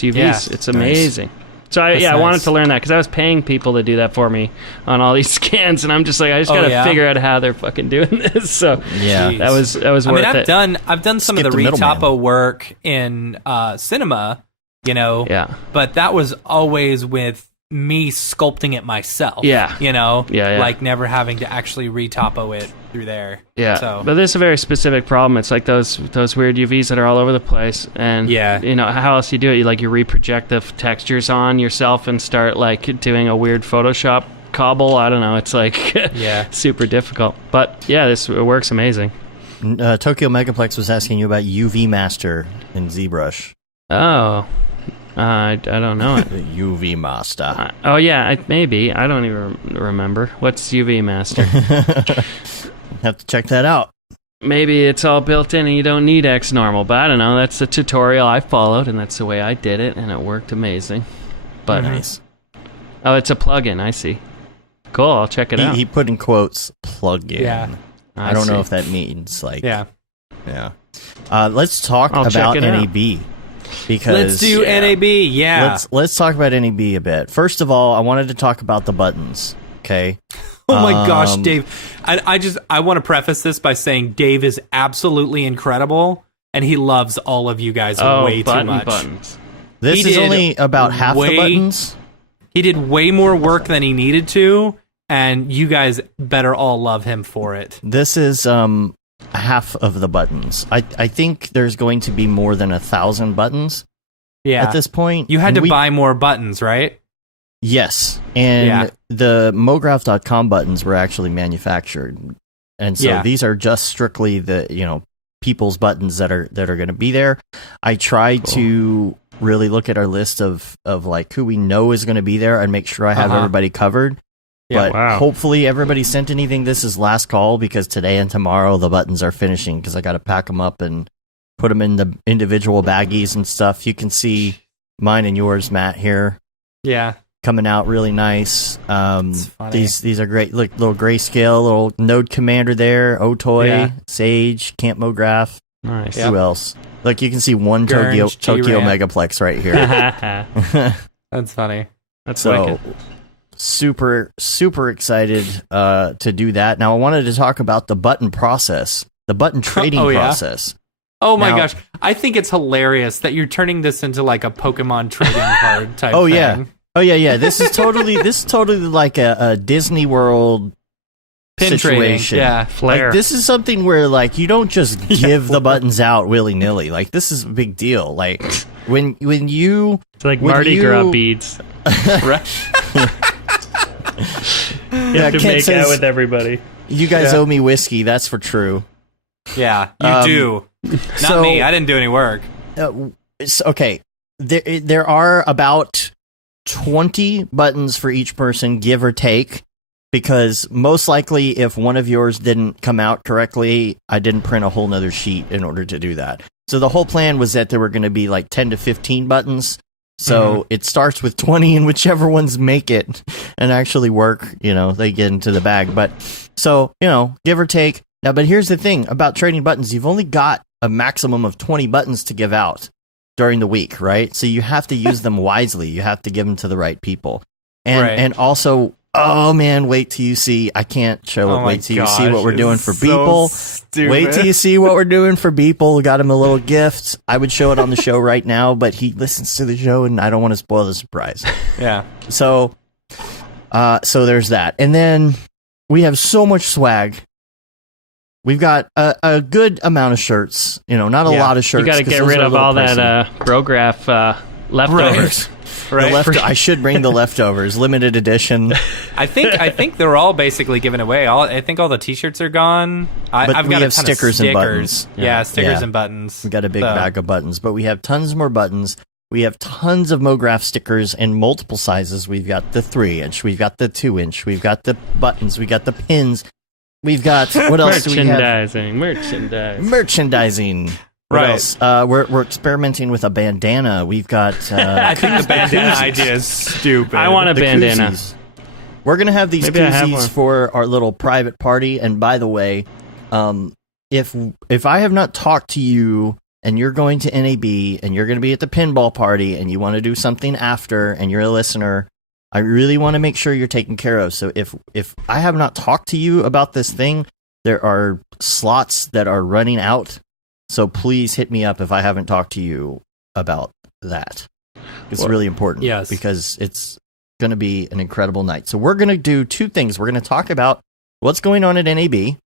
UVs. Yeah, it's amazing. Nice. So I wanted to learn that because I was paying people to do that for me on all these scans, and I'm just like, I just gotta figure out how they're fucking doing this. So that was worth it. I've done some of the retopo work in cinema, but that was always with me sculpting it myself. Like never having to actually retopo it through there. But this is a very specific problem. It's like those weird UVs that are all over the place, and how else you do it? You reproject the textures on yourself and start like doing a weird Photoshop cobble. I don't know. It's like super difficult. But it works amazing. Tokyo Megaplex was asking you about UV Master in ZBrush. Oh. I don't know it. The UV Master. Maybe. I don't even remember. What's UV Master? Have to check that out. Maybe it's all built in and you don't need XNormal, but I don't know. That's the tutorial I followed, and that's the way I did it, and it worked amazing. But nice. Oh, it's a plugin. I see. Cool. I'll check it out. He put in quotes plugin. Yeah. I don't know if that means like. Yeah. Let's talk about NAB. Because let's do NAB. Let's talk about NAB a bit. First of all, I wanted to talk about the buttons. Okay. Oh my gosh, Dave! I want to preface this by saying Dave is absolutely incredible, and he loves all of you guys way too much. Buttons. This is only about half the buttons. He did way more work than he needed to, and you guys better all love him for it. This is half of the buttons. I think there's going to be more than 1,000 buttons. At this point, you had to buy more buttons, right? Yes, and the Mograph.com buttons were actually manufactured, and so these are just strictly the people's buttons that are going to be there. I tried to really look at our list of like who we know is going to be there and make sure I have everybody covered. But hopefully everybody sent anything. This is last call because today and tomorrow the buttons are finishing because I got to pack them up and put them in the individual baggies and stuff. You can see mine and yours, Matt, here. Yeah. Coming out really nice. These are great. Look, little grayscale, little Node Commander there. Otoy, Sage, Camp Mograph. Nice. Who else? Look, you can see one Tokyo Megaplex right here. That's funny. That's wicked. Super excited to do that. Now I wanted to talk about the button process, the button trading process. Oh my gosh, I think it's hilarious that you're turning this into like a Pokemon trading card type thing. This is totally like a Disney World pin situation. Trading. Flair. Like, this is something where like you don't just give the buttons out willy nilly. Like this is a big deal. Like when you it's like Mardi Gras beads. You have to make out with everybody. You guys owe me whiskey. That's for true. Yeah, you do. Not me. I didn't do any work. Okay. There are about 20 buttons for each person, give or take, because most likely if one of yours didn't come out correctly, I didn't print a whole nother sheet in order to do that. So the whole plan was that there were going to be like 10 to 15 buttons. So it starts with 20, and whichever ones make it and actually work, they get into the bag. But so, give or take. Now, but here's the thing about trading buttons. You've only got a maximum of 20 buttons to give out during the week, right? So you have to use them wisely. You have to give them to the right people. And also, oh man, wait till you see. I can't show it. Wait till you see what we're doing for people. Wait till you see what we're doing for people. Got him a little gift. I would show it on the show right now, but he listens to the show and I don't want to spoil the surprise. Yeah. So there's that. And then we have so much swag. We've got a good amount of shirts, not a lot of shirts. You got to get rid of all that Mograph Leftovers. Right. I should bring the leftovers, limited edition. I think they're all basically given away. I think all the T-shirts are gone. I've got a ton stickers of and buttons. Yeah, stickers and buttons. We got a big bag of buttons, but we have tons more buttons. We have tons of Mograph stickers in multiple sizes. We've got the 3-inch, we've got the 2-inch, we've got the buttons, we got the pins. We've got what else do we have? Merchandising. What else? We're experimenting with a bandana. We've got. I think the bandana idea is stupid. I want a bandana. Koozies. We're gonna have these koozies for our little private party. And by the way, if I have not talked to you and you're going to NAB and you're going to be at the pinball party and you want to do something after and you're a listener, I really want to make sure you're taken care of. So if I have not talked to you about this thing, there are slots that are running out. So please hit me up if I haven't talked to you about that. It's really important. Yes. Because it's going to be an incredible night. So we're going to do two things. We're going to talk about what's going on at NAB.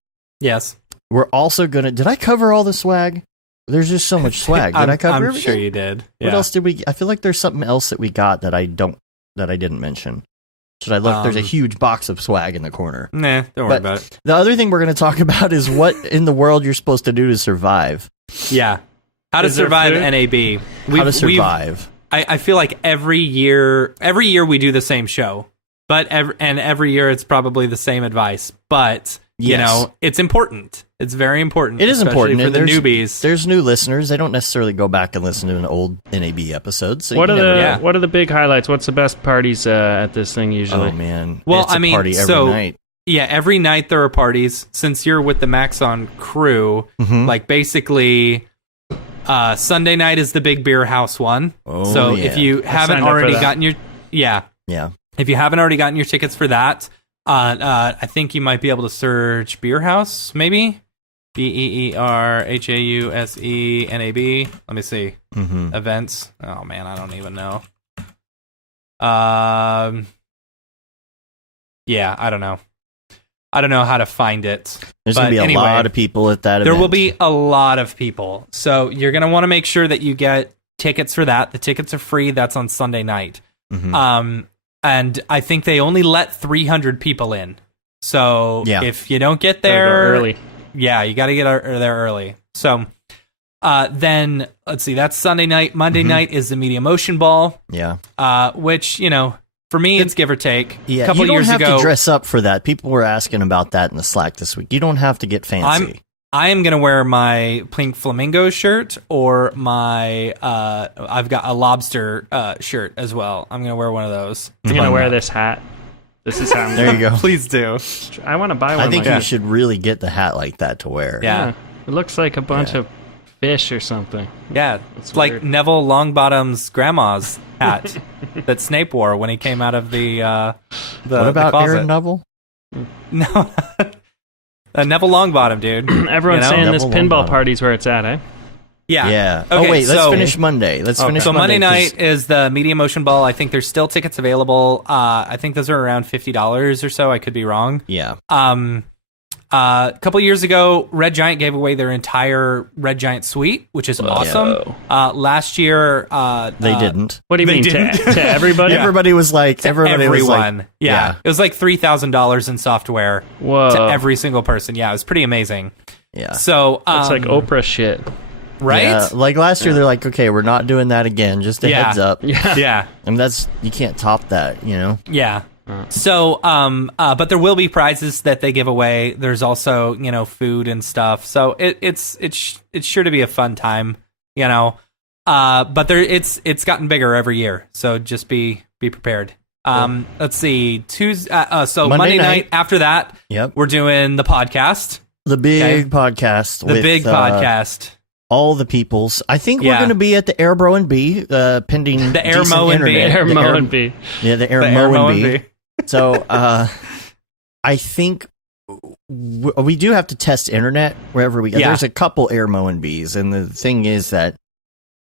Yes. We're also going to... Did I cover all the swag? There's just so much swag. Did I cover everything? I'm sure you did. What else did we... I feel like there's something else that we got that I didn't mention. Should I look? There's a huge box of swag in the corner. Nah, don't worry about it. The other thing we're going to talk about is what in the world you're supposed to do to survive. Yeah. How to survive NAB. How to survive. I feel like every year we do the same show. But every year it's probably the same advice. But, you know, it's important. It's very important. It is important for the newbies. There's new listeners. They don't necessarily go back and listen to an old NAB episode. So what are the big highlights? What's the best parties at this thing usually? Oh man, well, it's a party every night. Yeah, every night there are parties. Since you're with the Maxon crew, like basically, Sunday night is the big beer house one. Oh, so if you haven't already gotten your if you haven't already gotten your tickets for that, I think you might be able to search Beer House, maybe. BEERHAUSE NAB. Let me see. Events. Oh man, I don't even know. Yeah, I don't know. I don't know how to find it. There's going to be a lot of people at that event. There will be a lot of people. So you're going to want to make sure that you get tickets for that. The tickets are free. That's on Sunday night. And I think they only let 300 people in. So if you don't get there early. Yeah, you got to get there early. So then, let's see, that's Sunday night. Monday night is the Media Motion Ball. Yeah. Which, you know, for me, it's give or take. Yeah, a couple you don't years have ago, to dress up for that. People were asking about that in the Slack this week. You don't have to get fancy. I am going to wear my Pink Flamingo shirt or my, I've got a lobster shirt as well. I'm going to wear one of those. I'm going to wear this hat. This is how I'm There you go. Please do. I want to buy one. I think you should really get the hat like that to wear. Yeah. It looks like a bunch of fish or something. Yeah. It's like Neville Longbottom's grandma's hat that Snape wore when he came out of the What about closet. Aaron Neville? No. Neville Longbottom, dude. Everyone's saying Neville this pinball Longbottom. party's where it's at, eh? Yeah. Yeah. Okay, let's finish Monday. So Monday night is the Media Motion Ball. I think there's still tickets available. I think those are around $50 or so. I could be wrong. Yeah. A couple years ago, Red Giant gave away their entire Red Giant suite, which is awesome. Last year, they didn't. What do you mean to everybody? Everybody was like, everyone. Yeah. It was like $3,000 in software to every single person. Yeah, it was pretty amazing. Yeah. So it's like Oprah shit. Right? Yeah, like last year, they're like, okay, we're not doing that again. Just a heads up. Yeah. And you can't top that, you know? Yeah. So, but there will be prizes that they give away. There's also, you know, food and stuff. So it's sure to be a fun time, you know. But it's gotten bigger every year. So just be prepared. Let's see, Tuesday. So Monday night after that, we're doing the podcast. The big podcast. The big podcast. All the peoples. I think we're going to be at the Airbro and B, pending the Airmo and B. Airmo and B. Yeah, the Airmo and B. So, I think we do have to test internet wherever we go. There's a couple Airmo and Bs, and the thing is that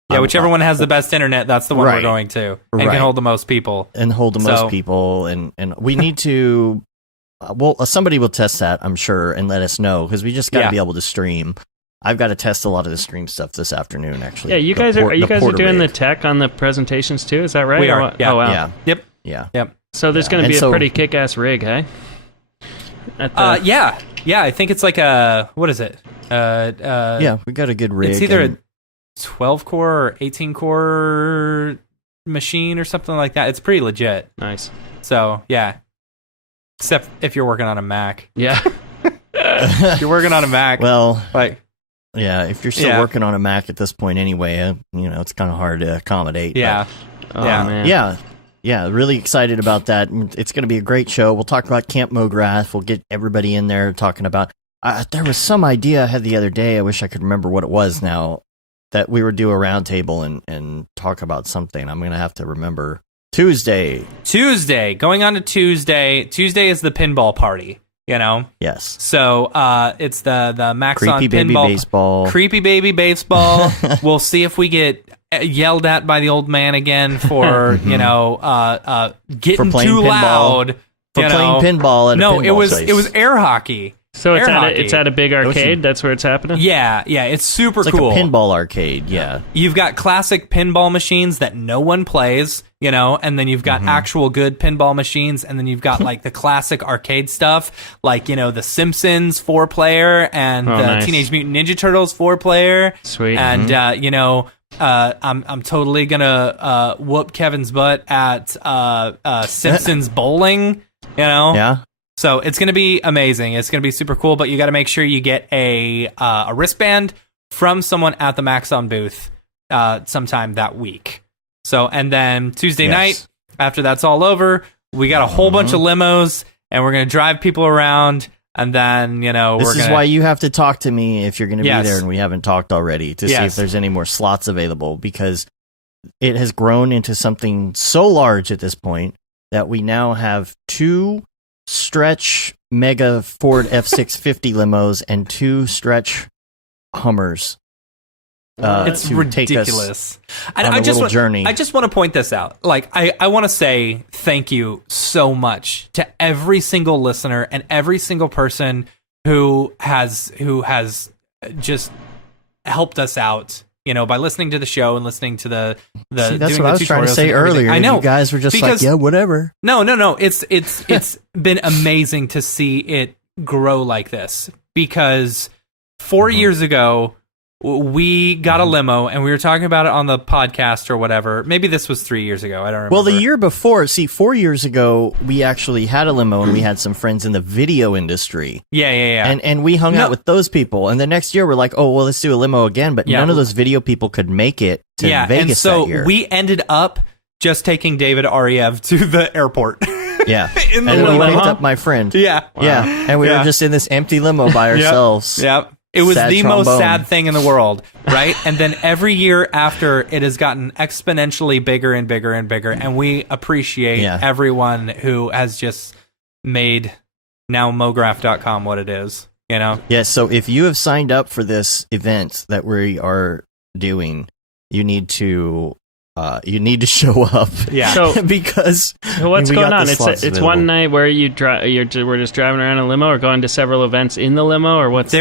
whichever one has the best internet, that's the one we're going to, and can hold the most people. And hold the most people, and we need to. Somebody will test that, I'm sure, and let us know because we just got to be able to stream. I've got to test a lot of the stream stuff this afternoon. Actually, Yeah, you guys are doing the tech on the presentations too. Is that right? We are. Yeah. Oh wow. Yeah. Yep. So there's going to be a pretty kick-ass rig, hey? Yeah. I think it's like a, what is it? Yeah, we got a good rig. It's either a 12 core or 18 core machine or something like that. It's pretty legit. Nice. So yeah, except if you're working on a Mac. Yeah. If you're working on a Mac. Well, like, yeah, if you're still working on a Mac at this point anyway, it's kind of hard to accommodate. Yeah. Oh, man. Yeah, really excited about that. It's going to be a great show. We'll talk about Camp Mograph. We'll get everybody in there talking about. There was some idea I had the other day. I wish I could remember what it was now. That we would do a roundtable and talk about something. I'm going to have to remember. Tuesday, going on to Tuesday. Tuesday is the pinball party. Yes. So it's the Maxon Creepy Baby pinball. Baseball. Creepy Baby Baseball. We'll see if we get yelled at by the old man again for getting playing too pinball. loud. For playing pinball at a pinball place. It was air hockey. So it's at a big arcade. That's where it's happening. Yeah, it's super it's cool. Like a pinball arcade. Yeah, you've got classic pinball machines that no one plays, and then you've got actual good pinball machines, and then you've got like the classic arcade stuff, like the Simpsons 4-player and the nice. Teenage Mutant Ninja Turtles 4-player. Sweet. And I'm totally gonna whoop Kevin's butt at Simpsons bowling. Yeah. So it's going to be amazing. It's going to be super cool, but you got to make sure you get a wristband from someone at the Maxon booth sometime that week. So, and then Tuesday night, after that's all over, we got a whole bunch of limos, and we're going to drive people around, and then, This is why you have to talk to me if you're going to be there, and we haven't talked already, to see if there's any more slots available, because it has grown into something so large at this point that we now have 2 stretch mega Ford F650 limos and 2 stretch Hummers. It's ridiculous. I just journey. I just want to point this out. Like, I want to say thank you so much to every single listener and every single person who has just helped us out. By listening to the show and listening to the See, that's doing what I was trying to say earlier. I know. You guys were just like, yeah, whatever. No. It's been amazing to see it grow like this, because 4 years ago we got a limo and we were talking about it on the podcast or whatever. Maybe this was 3 years ago. I don't remember. Well, the year before, 4 years ago, we actually had a limo and we had some friends in the video industry. Yeah. And we hung out with those people. And the next year, we're like, oh, well, let's do a limo again. But none of those video people could make it to Vegas and so that year. We ended up just taking David Ariev to the airport. Yeah. In the and limo. we picked up my friend. Yeah. Wow. Yeah. And we were just in this empty limo by ourselves. Yep. It was sad the trombone. most sad thing in the world, right? And then every year after, it has gotten exponentially bigger and bigger and bigger, and we appreciate everyone who has just made now Mograph.com what it is, Yeah, so if you have signed up for this event that we are doing, you need to show up. Yeah. So because what's going on? It's one night where we're just driving around in a limo, or going to several events in the limo, or what's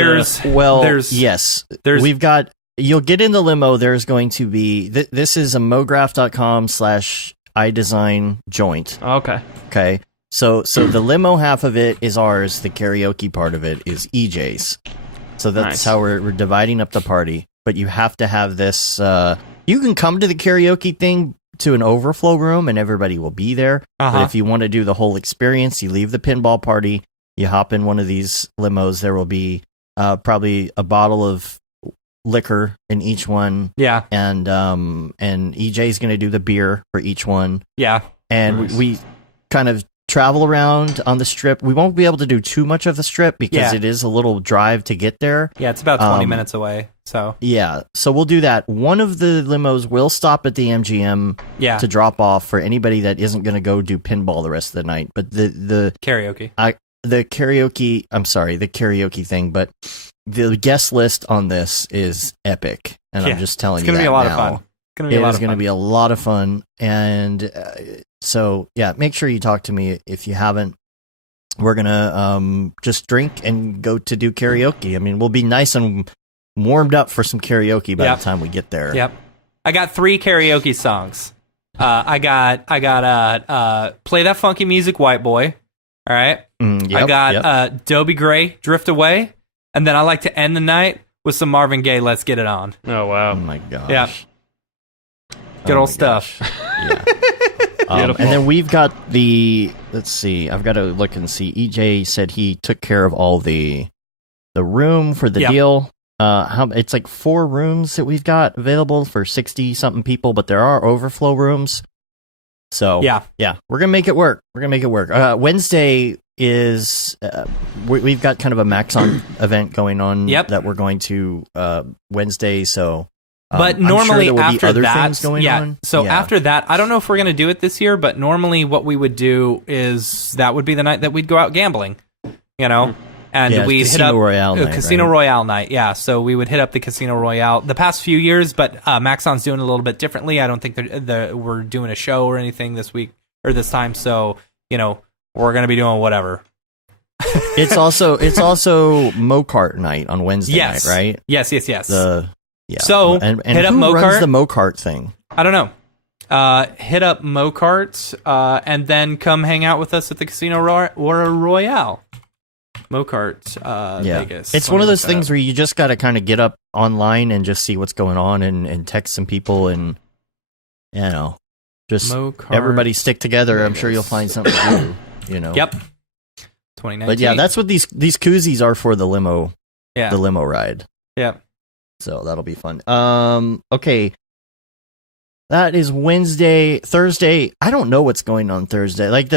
we've got. You'll get in the limo. There's going to be this is a mograph.com/iDesign joint. Okay. So the limo half of it is ours. The karaoke part of it is EJ's. So that's how we're dividing up the party. But you have to have this. You can come to the karaoke thing to an overflow room and everybody will be there. But if you want to do the whole experience, you leave the pinball party, you hop in one of these limos. There will be probably a bottle of liquor in each one. Yeah. And EJ's going to do the beer for each one. Yeah. And we kind of travel around on the strip. We won't be able to do too much of the strip because it is a little drive to get there. Yeah, it's about 20 minutes away. So so we'll do that. One of the limos will stop at the MGM to drop off for anybody that isn't going to go do pinball the rest of the night. But the karaoke, the karaoke thing. But the guest list on this is epic, and I'm just telling you, it's going to be a lot of fun. It is going to be a lot of fun, and so make sure you talk to me if you haven't. We're gonna just drink and go to do karaoke. I mean, we'll be nice and warmed up for some karaoke by the time we get there. Yep. I got 3 karaoke songs. I got Play That Funky Music, White Boy. All right. I got Dobie Gray, Drift Away. And then I like to end the night with some Marvin Gaye, Let's Get It On. Oh, wow. Oh, my gosh. Yeah. Good old stuff. Yeah. And then we've got let's see, I've got to look and see. EJ said he took care of all the room for the deal. It's like 4 rooms that we've got available for 60-something people, but there are overflow rooms. So, yeah, we're going to make it work. Wednesday is, we've got kind of a Maxon event going on that we're going to Wednesday, so... But normally sure after that, after that, I don't know if we're going to do it this year, but normally what we would do is that would be the night that we'd go out gambling, and we'd hit up Casino Royale night. Yeah, so we would hit up the Casino Royale the past few years, but Maxon's doing it a little bit differently. I don't think we're doing a show or anything this week or this time, so we're going to be doing whatever. It's also Mocart night on Wednesday night, right? Yes. Yeah. So and hit up who Mocart. Runs the Mocart thing? I don't know. Hit up Mocart and then come hang out with us at the Casino Royale. Mocart, Vegas. It's one of those things where you just got to kind of get up online and just see what's going on and text some people and just Mocart, everybody stick together. Vegas. I'm sure you'll find something to do. Yep. 2019. But yeah, that's what these koozies are for the limo. Yeah. The limo ride. Yep. So that'll be fun. Okay. That is Wednesday. Thursday, I don't know what's going on Thursday. Like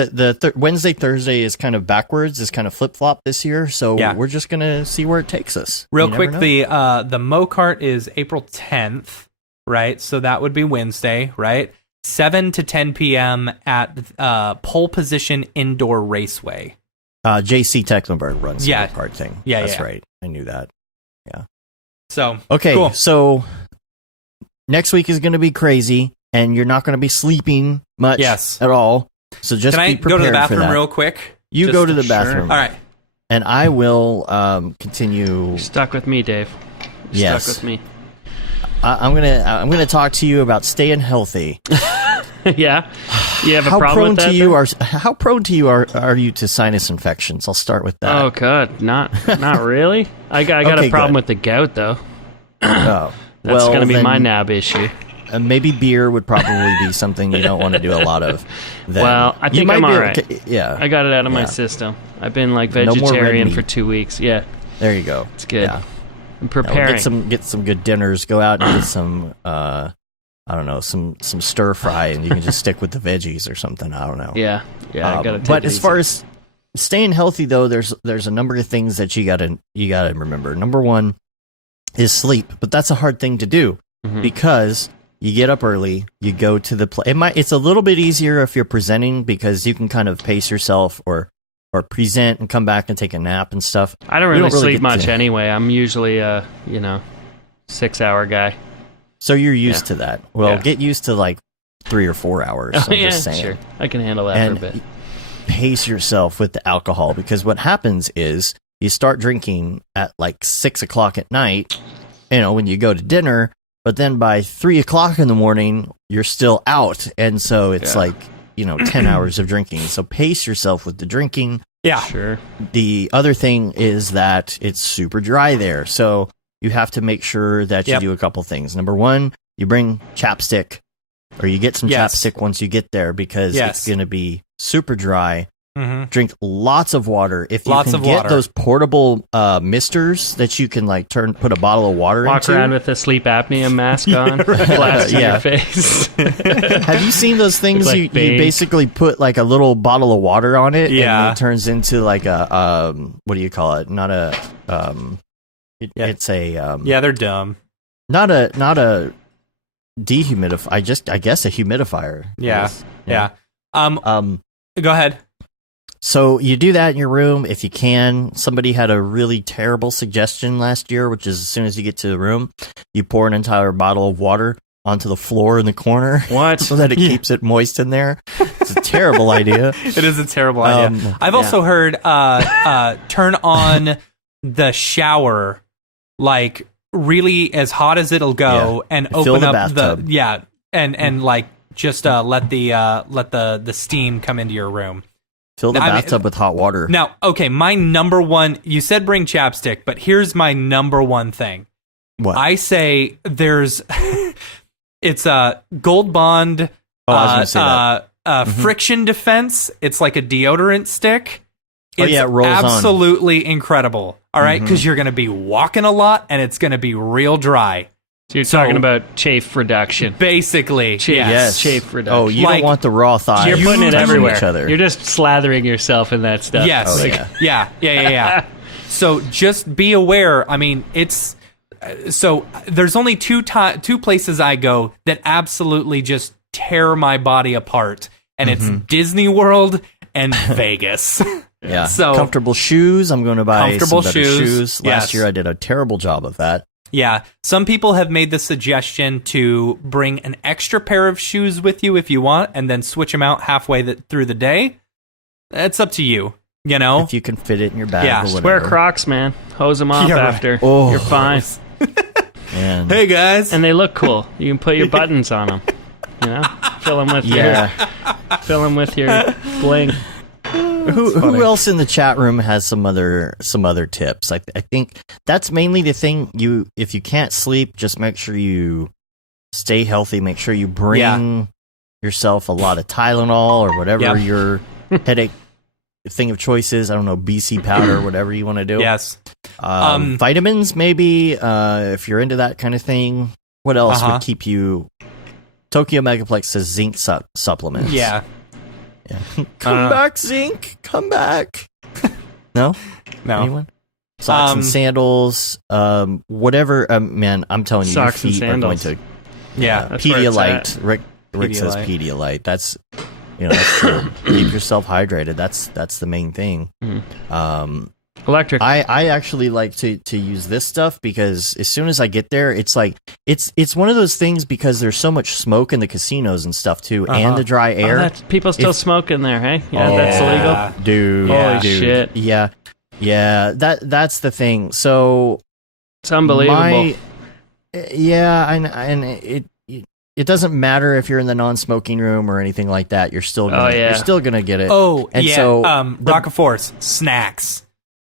Wednesday, Thursday is kind of backwards. It's kind of flip-flop this year. So we're just going to see where it takes us. Real quick, the Mocart is April 10th, right? So that would be Wednesday, right? 7 to 10 p.m. at Pole Position Indoor Raceway. JC Tecklenburg runs the Mocart thing. Yeah, that's right. I knew that. Yeah. So okay, cool. So next week is going to be crazy, and you're not going to be sleeping much at all. So just be prepared for that. Can I go to the bathroom real quick? You go to the bathroom. All right. And I will continue. You're stuck with me, Dave. Yes. Stuck with me. I'm gonna talk to you about staying healthy. Yeah. You have a problem with that? How prone to you are you to sinus infections? I'll start with that. Oh God, not really. I got a problem with the gout though. Oh, that's going to be my NAB issue. Maybe beer would probably be something you don't want to do a lot of. Then. Well, I think I'm all right. Yeah, I got it out of my system. I've been like vegetarian for 2 weeks. Yeah, there you go. It's good. Yeah. I'm preparing. Get some good dinners. Go out and get some. I don't know, some stir fry, and you can just stick with the veggies or something. I don't know. Yeah. I gotta take but it as easy. far as staying healthy, though, there's a number of things that you gotta remember. Number one is sleep, but that's a hard thing to do because you get up early, you go to the play. It's a little bit easier if you're presenting because you can kind of pace yourself or present and come back and take a nap and stuff. I don't really sleep much anyway. I'm usually a 6-hour guy. So you're used to that. Well, get used to like 3 or 4 hours. I'm just saying. Sure. I can handle that for a bit. Pace yourself with the alcohol because what happens is you start drinking at like 6 o'clock at night, when you go to dinner, but then by 3 o'clock in the morning, you're still out. And so it's 10 hours of drinking. So pace yourself with the drinking. Yeah. Sure. The other thing is that it's super dry there. So you have to make sure that you do a couple things. Number one, you bring chapstick, or you get some chapstick once you get there because it's going to be super dry. Mm-hmm. Drink lots of water. If you can get those portable misters that you can put a bottle of water into. Walk around with a sleep apnea mask on, blast in your face. Have you seen those things? You basically put like a little bottle of water on it, and it turns into like a what do you call it? Not a It's a they're dumb. Not a dehumidifier. I guess a humidifier. Yeah. Go ahead. So you do that in your room if you can. Somebody had a really terrible suggestion last year, which is as soon as you get to the room, you pour an entire bottle of water onto the floor in the corner. What? So that it keeps it moist in there. It's a terrible idea. It is a terrible idea. I've also heard turn on the shower really as hot as it'll go, and open up bathtub. and like just let the steam come into your room. Fill the bathtub with hot water. Now, okay, my number one. You said bring chapstick, but here's my number one thing. What? I say there's it's a Gold Bond friction defense. It's like a deodorant stick. It's it rolls absolutely incredible. All right, because you're going to be walking a lot and it's going to be real dry. So you're talking about chafe reduction. Basically, yes. Chafe reduction. Oh, you don't want the raw thighs. You're putting it everywhere. Each other. You're just slathering yourself in that stuff. Yes. Oh, Yeah. So just be aware. I mean, it's so there's only two places I go that absolutely just tear my body apart, and it's Disney World and Vegas. Yeah. So comfortable shoes. I'm going to buy comfortable some better shoes. Last Yes. year I did a terrible job of that. Yeah. Some people have made the suggestion to bring an extra pair of shoes with you if you want, and then switch them out halfway through the day. It's up to you. You know, if you can fit it in your bag or whatever. Wear Crocs, man. Hose them off after. Oh. You're fine. Man. Hey guys, and they look cool. You can put your buttons on them. You know, fill them with your bling. Who else in the chat room has some other tips? I think that's mainly the thing. If you can't sleep, just make sure you stay healthy. Make sure you bring yourself a lot of Tylenol or whatever your headache thing of choice is. I don't know, BC powder, whatever you want to do. Yes. Vitamins, maybe, if you're into that kind of thing. What else would keep you? Tokyo Megaplex says zinc supplements. Yeah. Come back, zinc. Come back. No? Anyone? Socks and sandals. Whatever. Man, I'm telling you, socks your feet and are sandals. going to. Yeah. Pedialyte. Rick says Pedialyte. That's that's true. Keep yourself hydrated. That's the main thing. Electric. I actually like to use this stuff because as soon as I get there, it's like it's one of those things because there's so much smoke in the casinos and stuff too, and the dry air. People still smoke in there, hey? Yeah, that's illegal. Dude. Holy shit. Yeah. That's the thing. So it's unbelievable. And it doesn't matter if you're in the non-smoking room or anything like that. You're still gonna get it. Oh, and yeah. So Rock of Force snacks.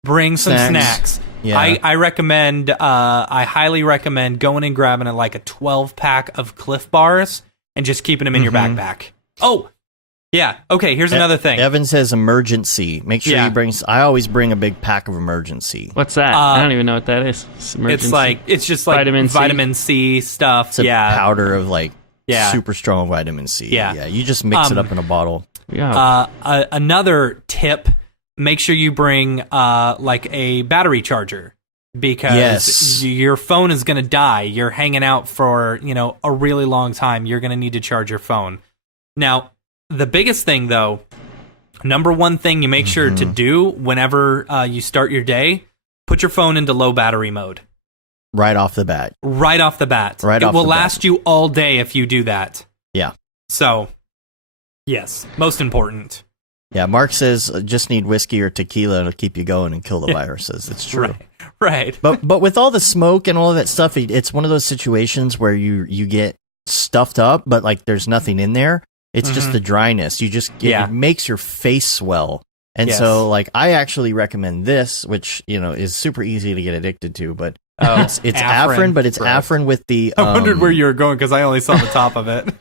Bring some snacks. Yeah. I recommend. I highly recommend going and grabbing like a 12-pack of Cliff Bars and just keeping them in your backpack. Oh, yeah. Okay. Here's another thing. Evan says emergency. Make sure you bring. I always bring a big pack of emergency. What's that? I don't even know what that is. It's just like vitamin C stuff. It's a powder of like super strong vitamin C. Yeah. You just mix it up in a bottle. Yeah. Another tip. Make sure you bring like a battery charger because your phone is going to die. You're hanging out for, a really long time. You're going to need to charge your phone. Now, the biggest thing though, number one thing you make sure to do whenever you start your day, put your phone into low battery mode. Right off the bat. It will last you all day if you do that. Yeah. So, yes, most important. Yeah, Mark says just need whiskey or tequila to keep you going and kill the viruses. It's true. Right. But with all the smoke and all of that stuff, it's one of those situations where you get stuffed up, but like there's nothing in there. It's just the dryness. You just it makes your face swell. And so like I actually recommend this, which, is super easy to get addicted to, but it's Afrin, but it's Afrin with the I wondered where you were going because I only saw the top of it.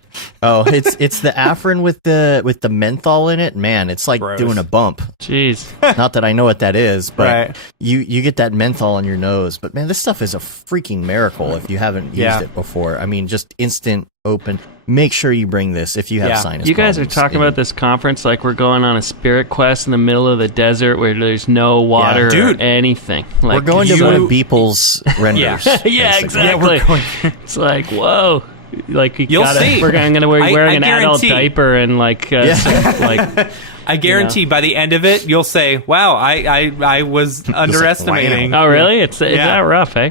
It's the Afrin with the menthol in it. Man, it's like doing a bump. Jeez. Not that I know what that is, but you get that menthol in your nose. But man, this stuff is a freaking miracle if you haven't used it before. I mean, just instant open. Make sure you bring this if you have sinus You guys problems. are talking about this conference like we're going on a spirit quest in the middle of the desert where there's no water or anything. Like, we're going to one of Beeple's renders. Yeah, exactly. It's like, whoa. Like You'll see. We're going to be wearing an adult diaper and like I guarantee by the end of it you'll say, "Wow, I was underestimating." Oh, really? It's that rough, eh?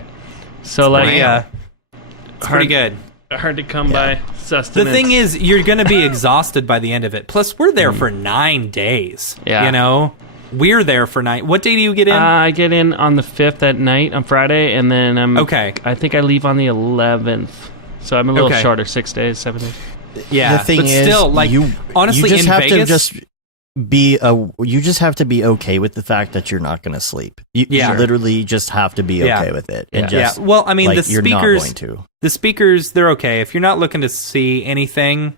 So like it's pretty good. Hard to come by sustenance. The thing is, you're going to be exhausted by the end of it. Plus, we're there for 9 days. Yeah. We're there for night. What day do you get in? I get in on the 5th at night on Friday, and then I think I leave on the 11th. So I'm a little shorter, 6 days, 7 days. Yeah, the thing but is, still, like, honestly, you just in have Vegas, to you just have to be okay with the fact that you're not going to sleep. You literally just have to be okay with it. And just, well, I mean, like, the speakers, you're not going to. The speakers, they're okay. If you're not looking to see anything,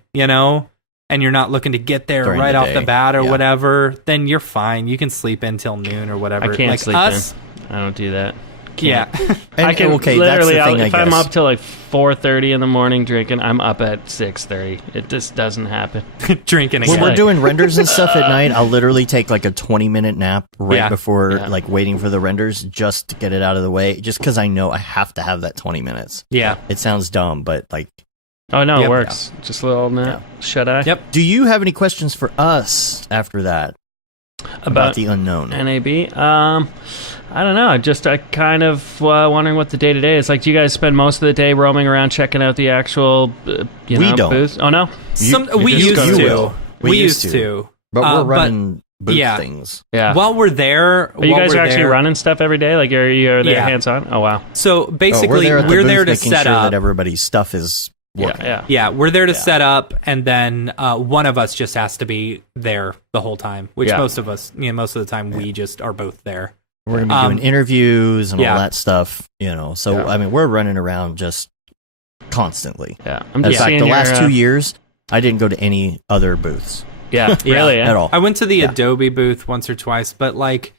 and you're not looking to get there During right the off day. the bat or whatever, then you're fine. You can sleep in till noon or whatever. I can't like sleep us, in. I don't do that. Yeah. I can okay, literally, that's the thing, if I I'm guess. up till like 4:30 in the morning drinking, I'm up at 6:30. It just doesn't happen. Drinking When again. we're doing renders and stuff at night, I'll literally take like a 20-minute nap right before like waiting for the renders just to get it out of the way, just because I know I have to have that 20 minutes. Yeah. It sounds dumb, but like... Oh, no, it works. Just a little nap. Shut eye. Yep. Do you have any questions for us after that? About the unknown? NAB? I don't know. I kind of wondering what the day-to-day is. Like, do you guys spend most of the day roaming around checking out the actual We don't. booths? Oh, no? We used to. But we're running booth things. Yeah. While we're there... But you guys are actually running stuff every day? Like, are you there hands-on? Oh, wow. So, basically, we're there to set sure up... that everybody's stuff is working. Yeah, we're there to set up, and then one of us just has to be there the whole time, which most of us, most of the time, we just are both there. We're going to be doing interviews and all that stuff, So, I mean, we're running around just constantly. Yeah. In fact, the last 2 years, I didn't go to any other booths. Yeah, really? At all. I went to the Adobe booth once or twice, but, like,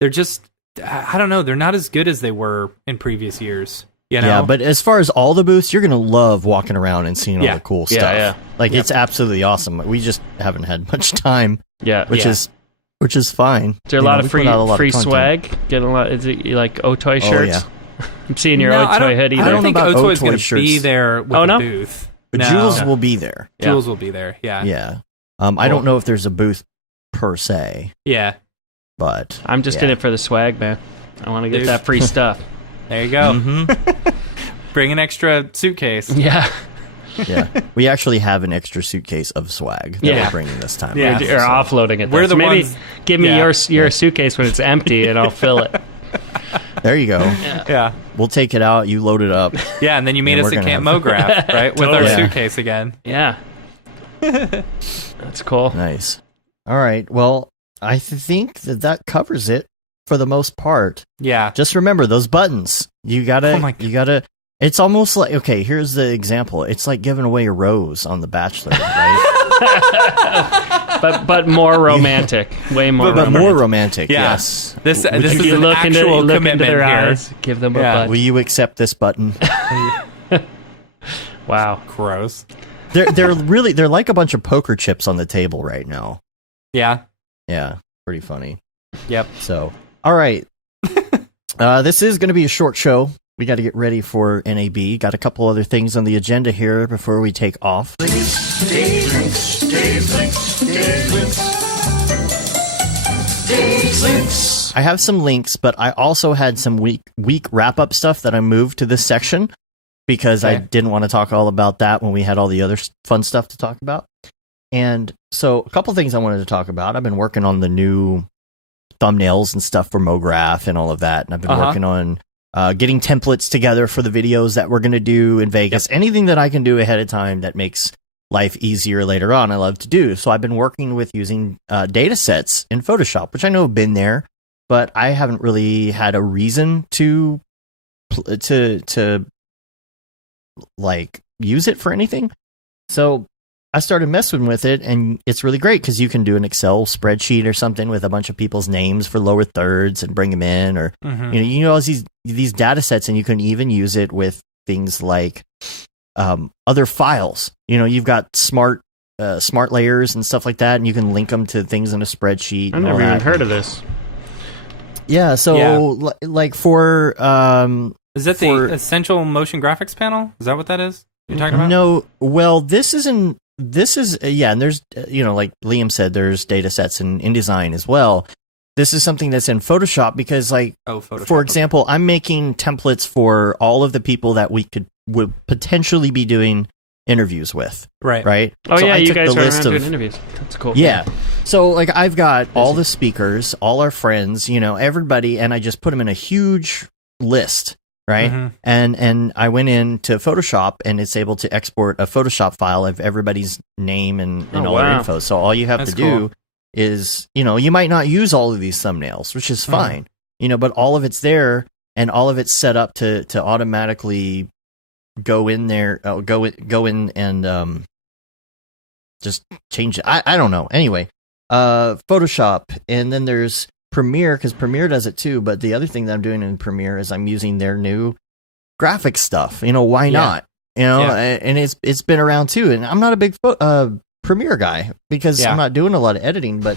they're just, I don't know, they're not as good as they were in previous years. Yeah, but as far as all the booths, you're going to love walking around and seeing all the cool stuff. Yeah. Like, it's absolutely awesome. We just haven't had much time. Yeah. Which is fine. Is there a lot of free swag? Getting a lot. Is it like Otoy shirts? I'm seeing your Otoy hoodie. I there. don't think Otoy's going to be there with no? a booth. But Jules will be there. Jules will be there. Yeah. Yeah. I don't know if there's a booth per se. Yeah. But I'm just in it for the swag, man. I want to get that free stuff. There you go. Bring an extra suitcase. Yeah. Yeah, we actually have an extra suitcase of swag that we're bringing this time. Yeah, you're offloading it. We're the maybe ones. Give me your suitcase when it's empty, and I'll fill it. There you go. Yeah, we'll take it out. You load it up. Yeah, and then you meet us at Camp Mograph, right, with our suitcase again. Yeah, that's cool. Nice. All right. Well, I think that covers it for the most part. Yeah. Just remember those buttons. You gotta. It's almost like, okay, here's the example. It's like giving away a rose on The Bachelor, right? but more romantic, way more. But more romantic. Yeah. Yes. This is an actual commitment into their here. eyes, give them a button. Will you accept this button? Wow, gross. They're like a bunch of poker chips on the table right now. Yeah. Yeah. Pretty funny. Yep. So, all right. This is going to be a short show. We got to get ready for NAB. Got a couple other things on the agenda here before we take off. I have some links, but I also had some week wrap-up stuff that I moved to this section because I didn't want to talk all about that when we had all the other fun stuff to talk about. And so a couple things I wanted to talk about. I've been working on the new thumbnails and stuff for Mograph and all of that, and I've been working on getting templates together for the videos that we're going to do in Vegas. Anything that I can do ahead of time that makes life easier later on, I love to do. So I've been working with using data sets in Photoshop, which I know have been there, but I haven't really had a reason to like use it for anything. So I started messing with it, and it's really great because you can do an Excel spreadsheet or something with a bunch of people's names for lower thirds and bring them in, or these data sets, and you can even use it with things like other files. You've got smart layers and stuff like that, and you can link them to things in a spreadsheet. I've never even heard of this. Yeah, so like for is that the essential motion graphics panel? Is that what that is you're talking about? No, well, this is, and there's, like Liam said, there's data sets in InDesign as well. This is something that's in Photoshop because, like, Photoshop, for example, I'm making templates for all of the people that would potentially be doing interviews with. Right. Oh, so yeah, you guys are around doing interviews. That's cool. Yeah. So, like, I've got all the speakers, all our friends, everybody, and I just put them in a huge list, right? Mm-hmm. And I went into Photoshop, and it's able to export a Photoshop file of everybody's name and all their info. So all you have to do is, you might not use all of these thumbnails, which is fine, but all of it's there, and all of it's set up to automatically go in there, go in and just change it. I don't know. Anyway, Photoshop, and then there's Premiere, because Premiere does it too. But the other thing that I'm doing in Premiere is I'm using their new graphic stuff. Why not? And it's been around too. And I'm not a big Premiere guy because I'm not doing a lot of editing, but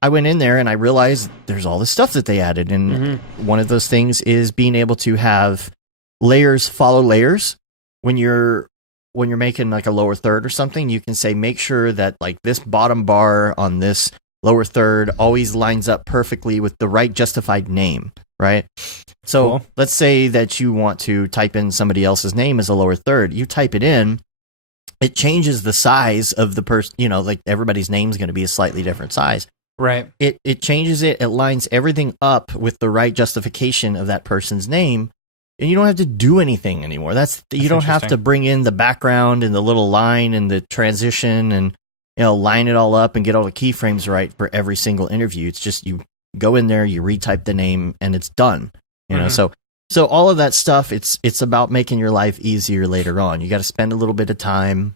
I went in there and I realized there's all this stuff that they added. And one of those things is being able to have layers follow layers. When you're making like a lower third or something, you can say, make sure that like this bottom bar on this lower third always lines up perfectly with the right justified name, right? So let's say that you want to type in somebody else's name as a lower third. You type it in, it changes the size of the person, like everybody's name is going to be a slightly different size. Right. It changes it lines everything up with the right justification of that person's name. And you don't have to do anything anymore. You don't have to bring in the background and the little line and the transition and line it all up and get all the keyframes right for every single interview. It's just you go in there, you retype the name, and it's done. So all of that stuff. It's about making your life easier later on. You got to spend a little bit of time,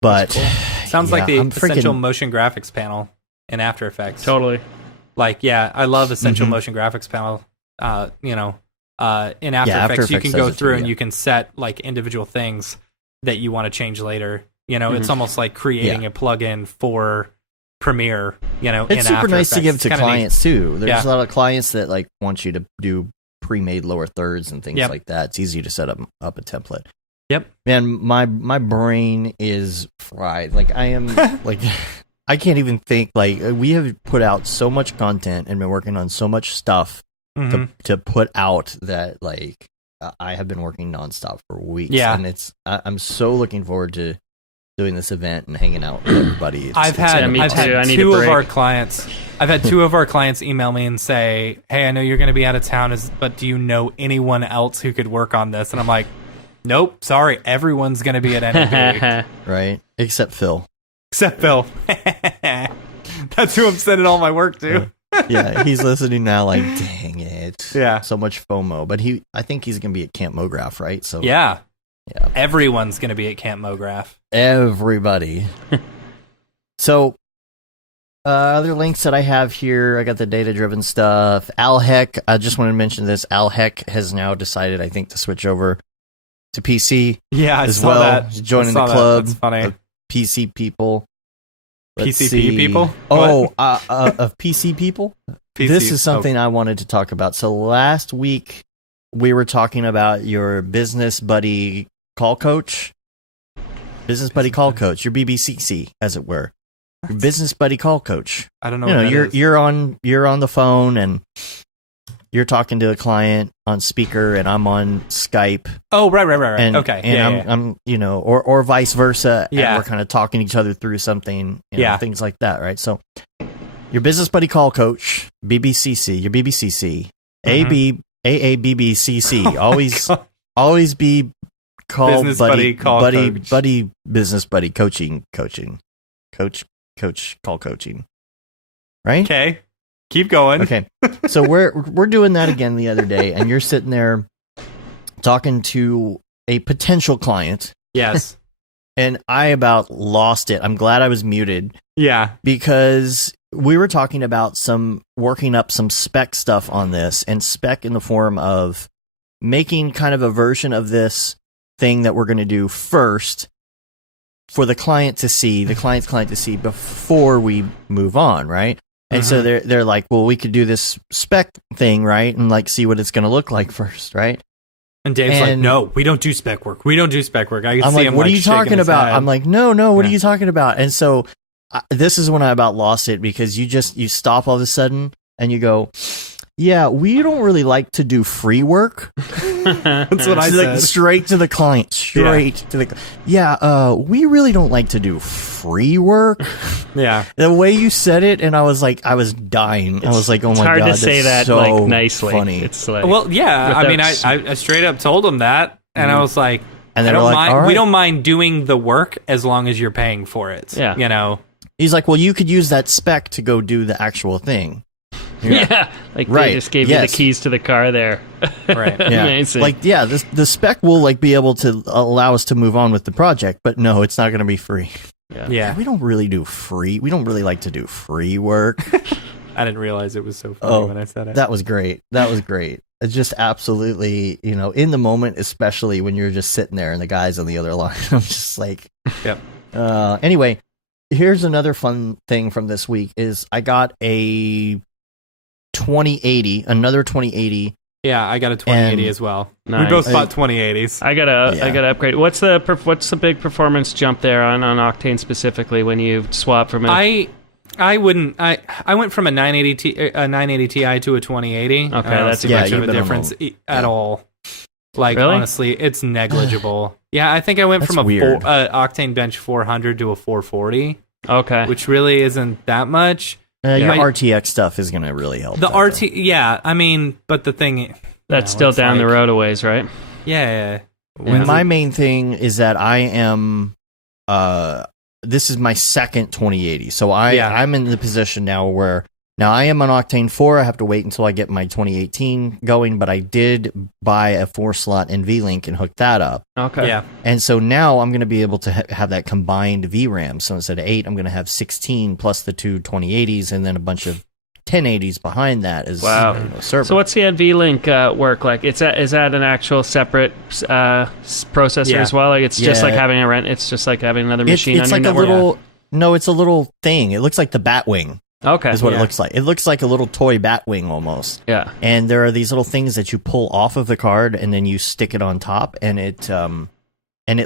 But cool. Sounds like the Essential Motion Graphics panel in After Effects. Totally. I love Essential Motion Graphics panel. In After Effects, you can go through and you can set like individual things that you want to change later. It's almost like creating a plugin for Premiere. It's super nice to give to clients too. There's a lot of clients that like want you to do pre-made lower thirds and things like that. It's easy to set up a template. Yep. Man, my brain is fried. Like I am like. I can't even think. Like we have put out so much content and been working on so much stuff to put out that like I have been working nonstop for weeks. Yeah, and I'm so looking forward to doing this event and hanging out with everybody. I've had two of our clients. I've had two of our clients email me and say, "Hey, I know you're going to be out of town, but do you know anyone else who could work on this?" And I'm like, "Nope, sorry, everyone's going to be at NAB." Right, except Phil. Except Phil. That's who I'm sending all my work to. Yeah, he's listening now like, dang it. Yeah. So much FOMO. But I think he's going to be at Camp Mograph, right? So yeah. Everyone's going to be at Camp Mograph. Everybody. So, other links that I have here, I got the data-driven stuff. AlHeck, I just want to mention this. AlHeck has now decided, I think, to switch over to PC. Yeah, I as saw well. that. Joining the club. That's funny. PC people. PCP people? Of PC people? This is something I wanted to talk about. So last week, we were talking about your business buddy call coach. Business buddy call coach, your BBCC, as it were. Your business buddy call coach. I don't know. You're on the phone and you're talking to a client on speaker and I'm on Skype. Oh, right. And, okay. And I'm or vice versa. Yeah. And we're kind of talking each other through something, things like that, right? So your business buddy call coach, BBCC, your BBCC, AABBCC, always be called business buddy coach. Business buddy coach, call coaching. Right? Okay. Keep going. Okay. So we're doing that again the other day, and you're sitting there talking to a potential client. Yes. And I about lost it. I'm glad I was muted. Yeah. Because we were talking about working up some spec stuff on this, and spec in the form of making kind of a version of this thing that we're going to do first for the client's client to see before we move on, right? And so they're like, well, we could do this spec thing, right? And like see what it's going to look like first, right? And Dave's like, no, we don't do spec work. We don't do spec work. I can see like, him what like, are you talking about? Head. I'm like, no, what are you talking about? And so this is when I about lost it, because you stop all of a sudden and you go, yeah, we don't really like to do free work. That's what I said. Straight to the client. To the. Yeah. We really don't like to do free work. Yeah. The way you said it, and I was dying. I was like, oh my god, it's hard to say that so like nicely. Funny. It's like, well, yeah. I mean, I straight up told him that, and I was like, and then we don't mind doing the work as long as you're paying for it. Yeah. You know. He's like, well, you could use that spec to go do the actual thing. Yeah, like they just gave you the keys to the car there. Right. Yeah. Amazing. Like, yeah, the spec will like be able to allow us to move on with the project, but no, it's not going to be free. Yeah. We don't really do free. We don't really like to do free work. I didn't realize it was so funny when I said it. That was great. It's just absolutely, in the moment, especially when you're just sitting there and the guy's on the other line. I'm just like, yep. Anyway, here's another fun thing from this week is I got a 2080, another 2080. Yeah, I got a 2080 as well. Nice. We both bought 2080s. I gotta upgrade. What's the big performance jump there on Octane specifically when you swap from it? I wouldn't. I went from a 980 Ti to a 2080. Okay, that's much of a difference at all. Like, really? Honestly, it's negligible. Yeah, I think I went from a Octane Bench 400 to a 440. Okay, which really isn't that much. Your RTX stuff is going to really help. The yeah. I mean, but the thing that's still down the road a ways, right? Yeah. And my main thing is that I am. This is my second 2080, so I'm in the position now where I am on Octane 4. I have to wait until I get my 2018 going, but I did buy a 4-slot NVLink and hook that up. Okay. Yeah. And so now I'm going to be able to have that combined VRAM. So instead of 8, I'm going to have 16 plus the two 2080s and then a bunch of 1080s behind that as server. So what's the NVLink work like? Is that an actual separate processor as well? Like it's just like having it's just like having another machine on your network? It's a little thing. It looks like the Batwing. Okay. Is what it looks like. It looks like a little toy Batwing almost. Yeah. And there are these little things that you pull off of the card and then you stick it on top and it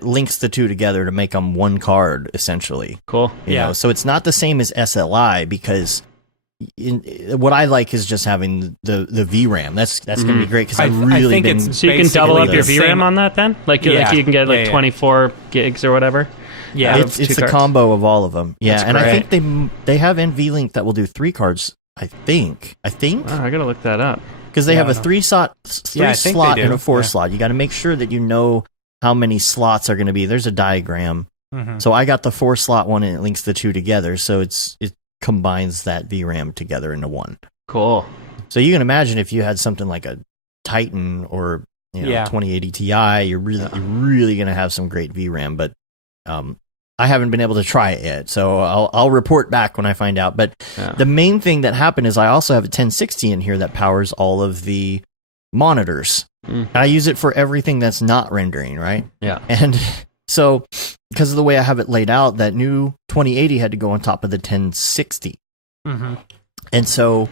links the two together to make them one card essentially. Cool. You know? So it's not the same as SLI because what I like is just having the VRAM. That's going to be great because I've really been. So you can double up your VRAM on that then? Like you can get 24 gigs or whatever? Yeah, it's a combo of all of them. Yeah, and great. I think they have NVLink that will do 3 cards. I think. Oh, I gotta look that up because they have a 3-slot and a 4-slot. You got to make sure that you know how many slots are going to be. There's a diagram. Mm-hmm. So I got the 4-slot one and it links the two together. So it combines that VRAM together into one. Cool. So you can imagine if you had something like a Titan or 2080 Ti, you're really going to have some great VRAM. But I haven't been able to try it yet, so I'll report back when I find out. But the main thing that happened is I also have a 1060 in here that powers all of the monitors. I use it for everything that's not rendering, right? Yeah. And so because of the way I have it laid out, that new 2080 had to go on top of the 1060. Mm-hmm. And so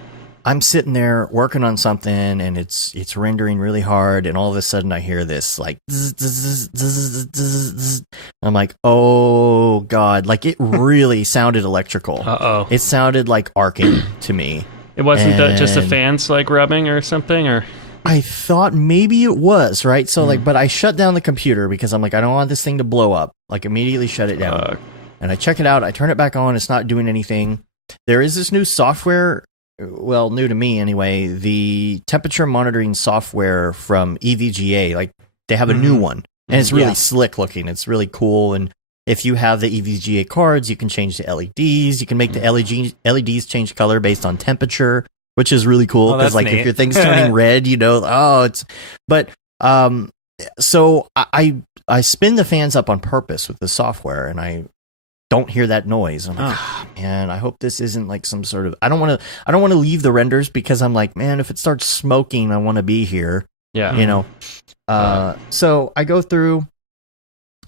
I'm sitting there working on something and it's rendering really hard, and all of a sudden I hear this like zzz, zzz, zzz, zzz, zzz. I'm like, oh god, like it really sounded electrical. Uh-oh. It sounded like arcing to me. It wasn't just the fans like rubbing or something, or I thought maybe it was, right? So but I shut down the computer because I'm like, I don't want this thing to blow up. Like immediately shut it down. And I check it out, I turn it back on, it's not doing anything. There is this new software, well, new to me anyway, the temperature monitoring software from EVGA. Like they have a new one, and it's really slick looking. It's really cool. And if you have the EVGA cards, you can change the LEDs. You can make the LEDs change color based on temperature, which is really cool because like if your thing's turning red, it's. But so I spin the fans up on purpose with the software, and I don't hear that noise. I'm like, man, I hope this isn't like some sort of. I don't want to leave the renders because I'm like, man, if it starts smoking, I want to be here. Yeah, you know. So I go through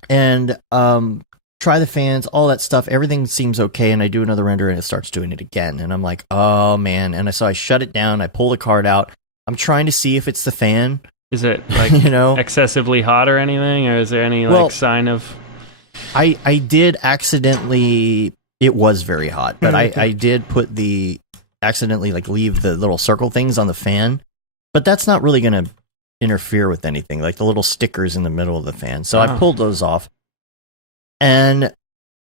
and try the fans, all that stuff. Everything seems okay, and I do another render, and it starts doing it again. And I'm like, oh man! And so I shut it down. I pull the card out. I'm trying to see if it's the fan. Is it like excessively hot or anything, or is there any sign of? I did accidentally. It was very hot, but I did accidentally like leave the little circle things on the fan. But that's not really going to interfere with anything, like the little stickers in the middle of the fan. So I pulled those off, and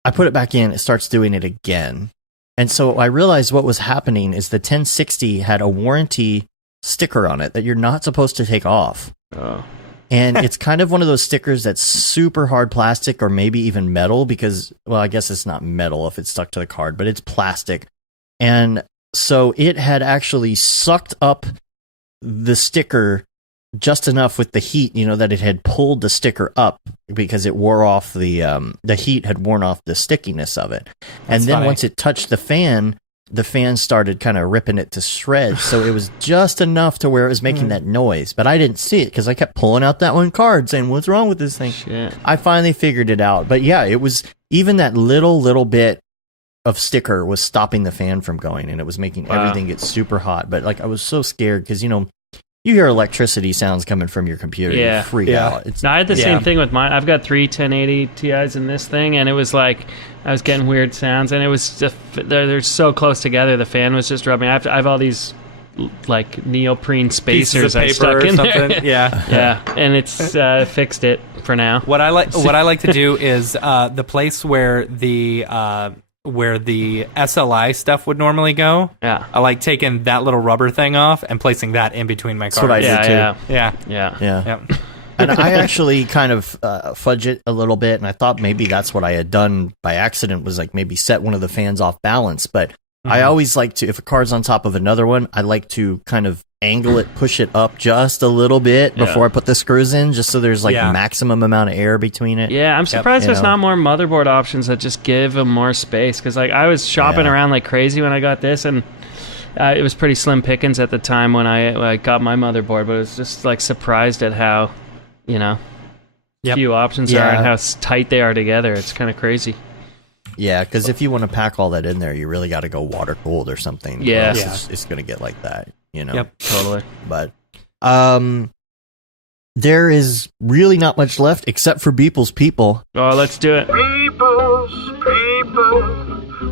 I put it back in. It starts doing it again. And so I realized what was happening is the 1060 had a warranty sticker on it that you're not supposed to take off. Oh. And it's kind of one of those stickers that's super hard plastic or maybe even metal because, well, I guess it's not metal if it's stuck to the card, but it's plastic. And so it had actually sucked up the sticker just enough with the heat, that it had pulled the sticker up because it wore off the heat had worn off the stickiness of it. And then once it touched the fan started kind of ripping it to shreds. So it was just enough to where it was making that noise. But I didn't see it because I kept pulling out that one card saying, what's wrong with this thing? Shit. I finally figured it out. But yeah, it was even that little bit of sticker was stopping the fan from going, and it was making everything get super hot. But like I was so scared because, you hear electricity sounds coming from your computer. Yeah. You freak out. No, I had the same thing with mine. I've got 3 1080 Ti's in this thing, and it was like I was getting weird sounds, and it was just, they're so close together. The fan was just rubbing. I have all these like neoprene spacers I stuck in there. Yeah, and it's fixed it for now. What I like to do is the place where the SLI stuff would normally go. Yeah. I like taking that little rubber thing off and placing that in between my cards. That's what I did too. Yeah. And I actually kind of fudge it a little bit, and I thought maybe that's what I had done by accident, was like maybe set one of the fans off balance. But I always like to, if a card's on top of another one, I like to kind of angle it, push it up just a little bit before I put the screws in, just so there's like maximum amount of air between it. Yeah, I'm surprised there's not more motherboard options that just give them more space, because like I was shopping around like crazy when I got this, and it was pretty slim pickings at the time when I got my motherboard, but I was just like surprised at how, few options are and how tight they are together. It's kind of crazy. Yeah, because if you want to pack all that in there, you really got to go water cooled or something. Yeah, it's going to get like that. Yep, totally. But there is really not much left except for Beeple's People. Oh, let's do it. Beeple's People,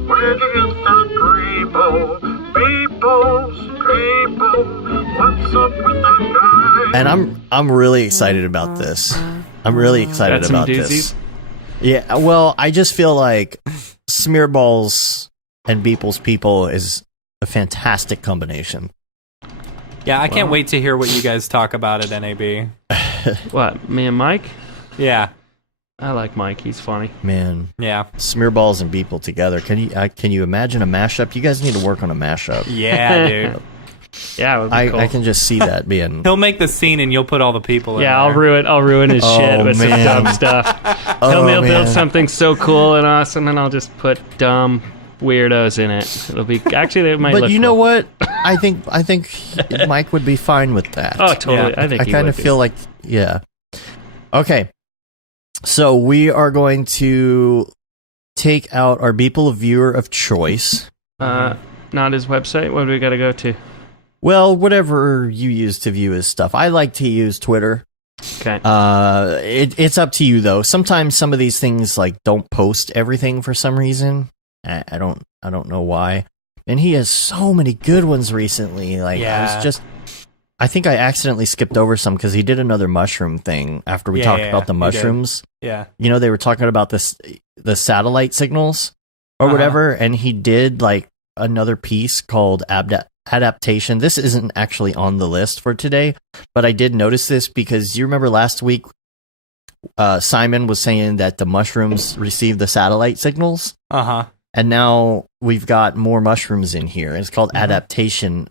where do you get the people? Beeple's People, what's up with that guy? And I'm really excited about this. I'm really excited about this. Yeah, well, I just feel like Smearballs and Beeple's People is a fantastic combination. Yeah, I can't wait to hear what you guys talk about at NAB. What, me and Mike? Yeah. I like Mike. He's funny. Man. Yeah. Smearballs and Beeple together. Can you imagine a mashup? You guys need to work on a mashup. Yeah, dude. Yeah, it would be cool. I can just see that being... He'll make the scene and you'll put all the people in there. I'll ruin his shit with some dumb stuff. He'll build something so cool and awesome, and I'll just put dumb weirdos in it. It'll be... Actually, they might look But you cool. know what? I think Mike would be fine with that. Oh, totally. Yeah. I kind of feel like... Yeah. Okay. So we are going to take out our Beeple viewer of choice. Not his website? What do we got to go to? Well, whatever you use to view his stuff. I like to use Twitter. Okay. It's up to you though. Sometimes some of these things like don't post everything for some reason. I don't know why. And he has so many good ones recently. Like I think I accidentally skipped over some because he did another mushroom thing after we talked about the mushrooms. Yeah. They were talking about the satellite signals or whatever, and he did like another piece called adaptation. This isn't actually on the list for today, but I did notice this because you remember last week Simon was saying that the mushrooms receive the satellite signals. And now we've got more mushrooms in here. It's called adaptation.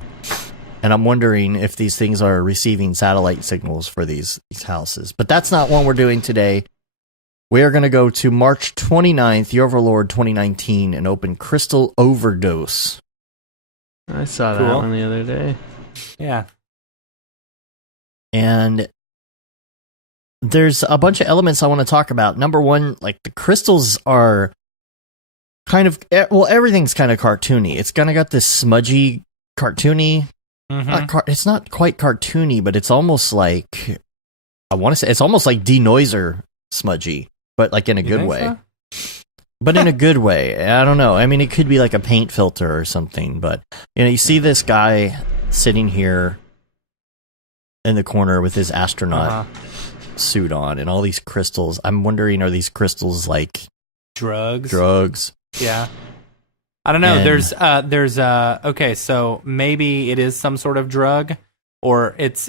And I'm wondering if these things are receiving satellite signals for these houses. But that's not one we're doing today. We are going to go to March 29th, the Overlord 2019, and open Crystal Overdose. I saw that one the other day. Yeah. And there's a bunch of elements I want to talk about. Number one, like the crystals are kind of... Well, everything's kind of cartoony. It's kind of got this smudgy, cartoony... it's not quite cartoony, but it's almost like... I want to say... It's almost like denoiser smudgy, but like in a good way. So? But in a good way. I don't know. I mean, it could be like a paint filter or something, but you see this guy sitting here in the corner with his astronaut suit on and all these crystals. I'm wondering, are these crystals like drugs? Yeah. I don't know. And there's okay, so maybe it is some sort of drug, or it's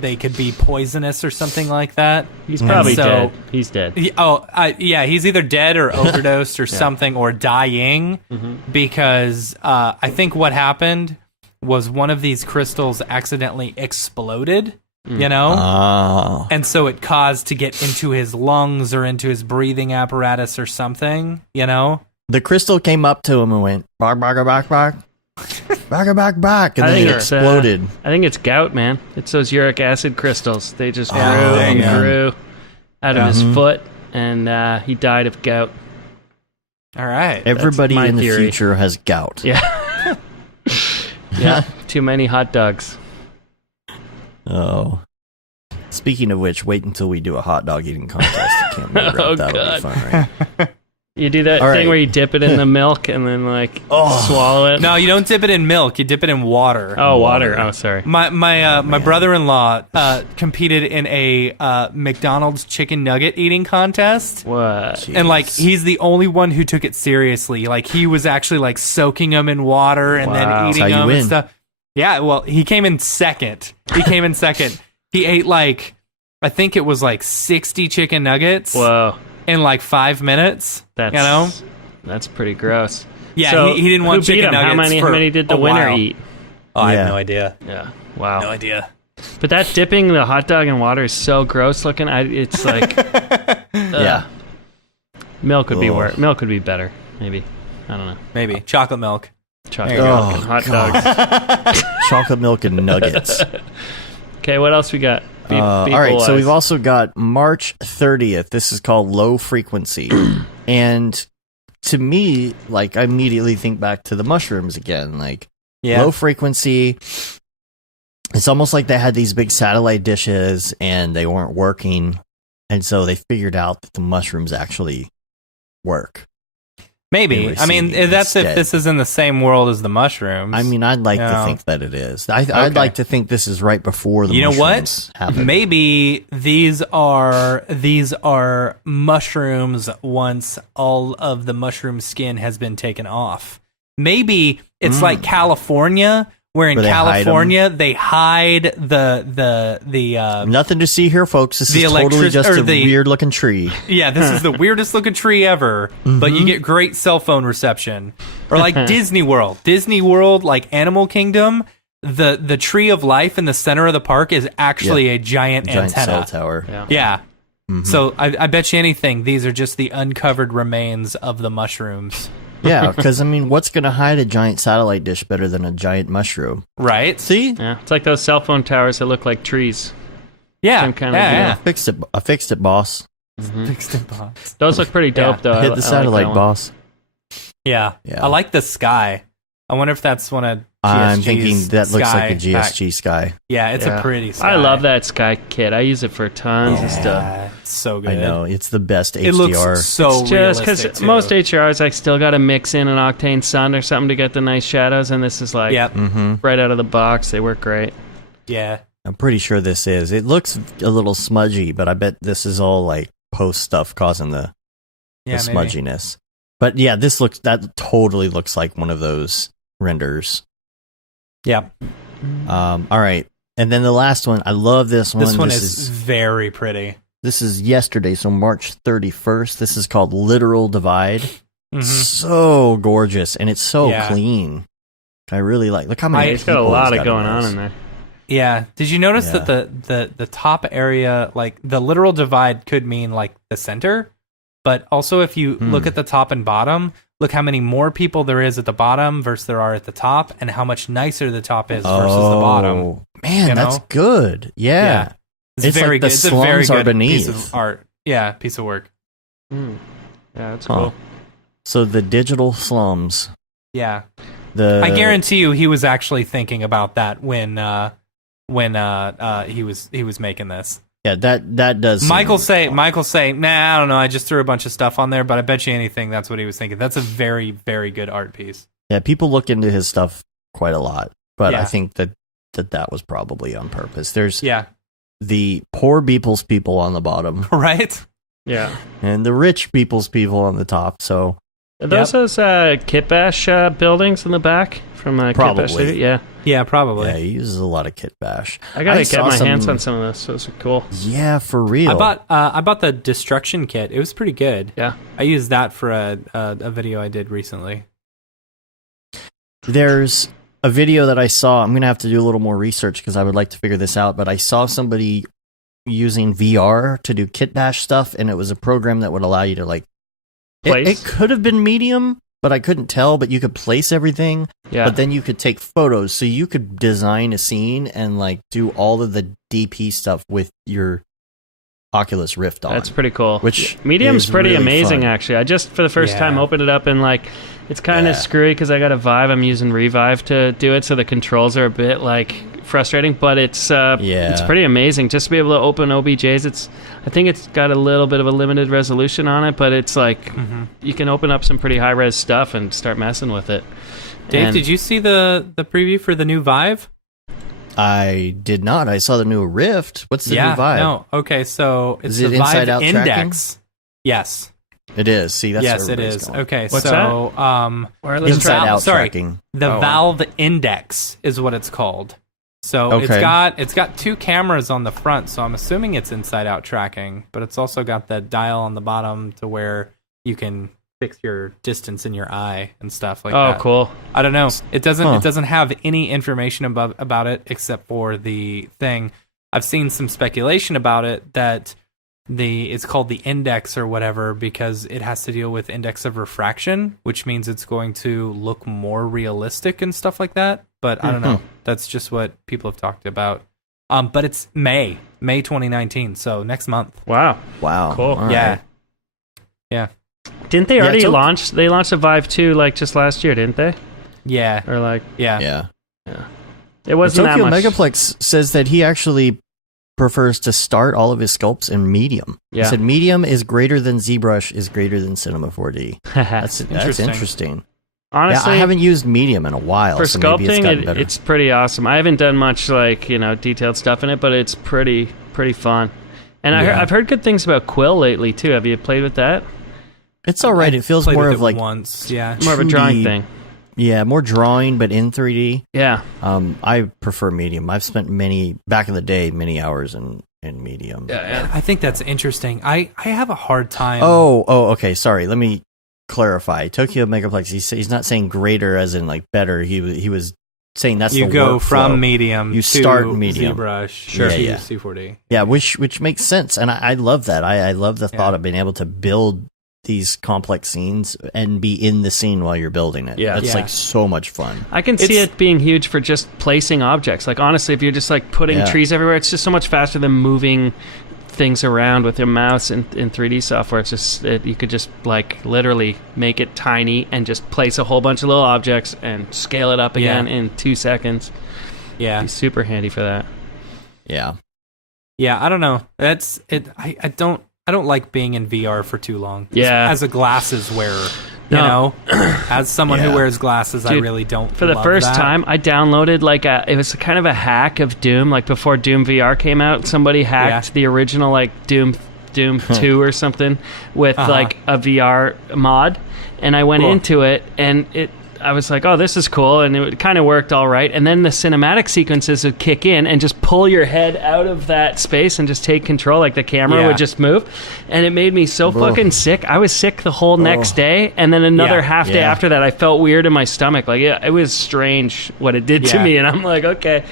they could be poisonous or something like that. He's probably dead. He's dead. Yeah, he's either dead or overdosed or something, or dying, because I think what happened was one of these crystals accidentally exploded, you know? And so it caused to get into his lungs or into his breathing apparatus or something, you know? The crystal came up to him and went, bark, bark, bark, bark. Back, and then it exploded. I think it's gout, man. It's those uric acid crystals. They just grew and grew out of his foot, and he died of gout. All right. Everybody in the future has gout. Yeah. Yeah, too many hot dogs. Oh. Speaking of which, wait until we do a hot dog eating contest at Camp Mograph. That'll be fun, right? You do that thing where you dip it in the milk and then swallow it? No, you don't dip it in milk. You dip it in water. Oh, water. Oh, sorry. My brother-in-law competed in a McDonald's chicken nugget eating contest. What? Jeez. And he's the only one who took it seriously. He was actually soaking them in water and then eating them and stuff. Yeah, well, he came in second. He ate I think it was 60 chicken nuggets. Whoa. In 5 minutes. That's pretty gross. Yeah, so he didn't want chicken nuggets. How many did the winner eat? Oh, I have no idea. Yeah. Wow. No idea. But that dipping the hot dog in water is so gross looking. It's yeah. Milk would be worse. Milk would be better. Maybe. I don't know. Maybe chocolate milk. Chocolate milk and hot dogs. Chocolate milk and nuggets. Okay, what else we got? All right, so we've also got March 30th. This is called Low Frequency. And to me, I immediately think back to the mushrooms again. Low frequency, it's almost like they had these big satellite dishes and they weren't working. And so they figured out that the mushrooms actually work. Maybe. I mean, that's if this is in the same world as the mushrooms. I mean, I'd like to think that it is. I'd like to think this is right before the mushrooms happen. Maybe these are mushrooms once all of the mushroom skin has been taken off. Maybe it's like California, where in California they hide the nothing to see here, folks. This is totally just a weird looking tree. Yeah, this is the weirdest looking tree ever, but you get great cell phone reception. Or Disney World. Disney World, Animal Kingdom, the tree of life in the center of the park is actually a giant antenna. Cell tower. Yeah. So I bet you anything these are just the uncovered remains of the mushrooms. Yeah, because, what's going to hide a giant satellite dish better than a giant mushroom? Right. See? Yeah, it's like those cell phone towers that look like trees. Yeah. Same kind of deal. I fixed it, boss. Fixed it, boss. Those look pretty dope, though. Hit the satellite, boss. Yeah. I like the sky. I wonder if that's one of GSG's I'm thinking that looks like a GSG sky. Yeah, it's a pretty sky. I love that sky kit. I use it for tons of stuff. It's so good. I know. It's the best HDR. It looks so just because most HDRs, I still got to mix in an octane sun or something to get the nice shadows, and this is right out of the box. They work great. Yeah. I'm pretty sure this is. It looks a little smudgy, but I bet this is all post stuff causing the smudginess. But yeah, that totally looks like one of those renders. Yeah. All right. And then the last one, I love this one. This one is very pretty. This is yesterday, so March 31st. This is called Literal Divide. So gorgeous, and it's so clean. I really look how many it's got a lot of going on in there. Yeah. Did you notice that the top area, the literal divide could mean the center, but also if you look at the top and bottom, look how many more people there is at the bottom versus there are at the top, and how much nicer the top is versus the bottom. Man, that's good. Yeah. It's very good. It's a very good beneath. piece of art. Yeah, piece of work. Yeah, that's cool. So the digital slums. Yeah. I guarantee you he was actually thinking about that when he was making this. Yeah, that does. Michael say, nah, I don't know. I just threw a bunch of stuff on there, but I bet you anything that's what he was thinking. That's a very, very good art piece. Yeah, people look into his stuff quite a lot, but I think that that was probably on purpose. There's Yeah. the poor people's people on the bottom, Right? Yeah. and the rich people's people on the top. So Are those Kit Bash buildings in the back from Kit Bash? Probably. Yeah. Yeah, probably. yeah, he uses a lot of Kit Bash. I gotta get saw my hands on some of this. Those are cool. Yeah, for real. I bought the destruction kit. It was pretty good. Yeah. I used that for a video I did recently. There's a video that I saw. I'm going to have to do a little more research because I would like to figure this out. But I saw somebody using VR to do Kit Bash stuff, and it was a program that would allow you to like. It could have been medium, but I couldn't tell. But you could place everything. Yeah. But then you could take photos, so you could design a scene and like do all of the DP stuff with your Oculus Rift on. That's pretty cool. Which Medium's is pretty really amazing, fun. actually. I just for the first time opened it up and like it's kind of screwy because I got a Vive. I'm using Revive to do it, so the controls are a bit like frustrating, but it's pretty amazing just to be able to open OBJs. I think it's got a little bit of a limited resolution on it, but it's like you can open up some pretty high res stuff and start messing with it. Dave, did you see the preview for the new Vive? I did not. I saw the new Rift. What's the new Vive? No. Okay, so it's Is it the inside Vive out Index. tracking? Yes. It is. See, that's Yes, where it everybody's is. going. Okay, What's so Wireless Inside out sorry, tracking. the Valve Index is what it's called. So it's got two cameras on the front, so I'm assuming it's inside out tracking, but it's also got the dial on the bottom to where you can fix your distance in your eye and stuff like that. Oh, cool. I don't know. It doesn't have any information about it except for the thing. I've seen some speculation about it that it's called the index or whatever because it has to deal with index of refraction, which means it's going to look more realistic and stuff like that. But I don't know. That's just what people have talked about. But it's May 2019, so next month. Wow. Cool. All right. Yeah. Didn't they already launch? They launched a Vive 2 like just last year, didn't they? Yeah. Or like Yeah. It wasn't Tokyo that much. Megaplex says that he actually prefers to start all of his sculpts in medium. Yeah. He said medium is greater than ZBrush is greater than Cinema 4D. That's interesting. Honestly, I haven't used medium in a while. For so maybe sculpting, it's pretty awesome. I haven't done much detailed stuff in it, but it's pretty fun. And I've heard good things about Quill lately too. Have you played with that? It's all right. It feels more of like once, more of a drawing thing. Yeah, more drawing, but in 3D. Yeah. I prefer medium. I've spent back in the day, many hours in medium. Yeah. I think that's interesting. I have a hard time. Oh, okay. Sorry. Let me clarify. Tokyo Megaplex. He's not saying greater as in like better. He was saying that's you the go workflow. from medium. You to start medium. ZBrush. Sure. To Yeah. C4D. Yeah, which makes sense, and I love that. I love the thought of being able to build these complex scenes and be in the scene while you're building it. Yeah. That's like so much fun. I can see it being huge for just placing objects. Like honestly, if you're just like putting trees everywhere, it's just so much faster than moving things around with your mouse in 3D software. It's just you could just like literally make it tiny and just place a whole bunch of little objects and scale it up again in 2 seconds. Yeah, it'd be super handy for that. Yeah. I don't know. That's it. I don't like being in VR for too long. Yeah. As a glasses wearer. You know, as someone who wears glasses, Dude, I really don't. For the first time, I downloaded it was kind of a hack of Doom. Like before Doom VR came out, somebody hacked the original like Doom 2 or something with like a VR mod, and I went into it, and I was like, oh, this is cool, and it kind of worked all right. And then the cinematic sequences would kick in and just pull your head out of that space and just take control. Like the camera would just move. And it made me so fucking sick. I was sick the whole next day. And then another half day after that, I felt weird in my stomach. Like it was strange what it did to me. And I'm like, okay,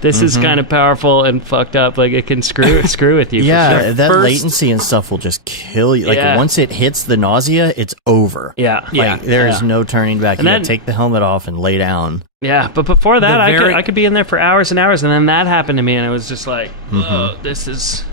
this is kind of powerful and fucked up. Like it can screw with you. Yeah, for sure. that latency and stuff will just kill you. Like once it hits the nausea, it's over. Yeah. Like there's no turning back. And you then, gotta take the helmet off and lay down. Yeah, but before that, I could be in there for hours and hours, and then that happened to me, and it was just like, oh, this is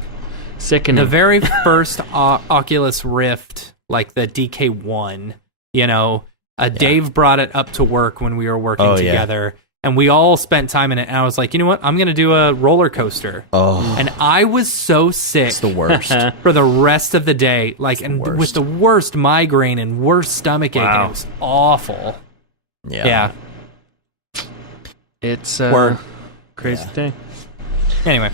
sickening. The very first Oculus Rift, like the DK1, Dave brought it up to work when we were working together. And we all spent time in it, and I was like, you know what? I'm going to do a roller coaster. Oh. And I was so sick. It's the worst. For the rest of the day. With the worst migraine and worst stomach ache. And it was awful. Yeah. It's Word. Crazy thing. Anyway.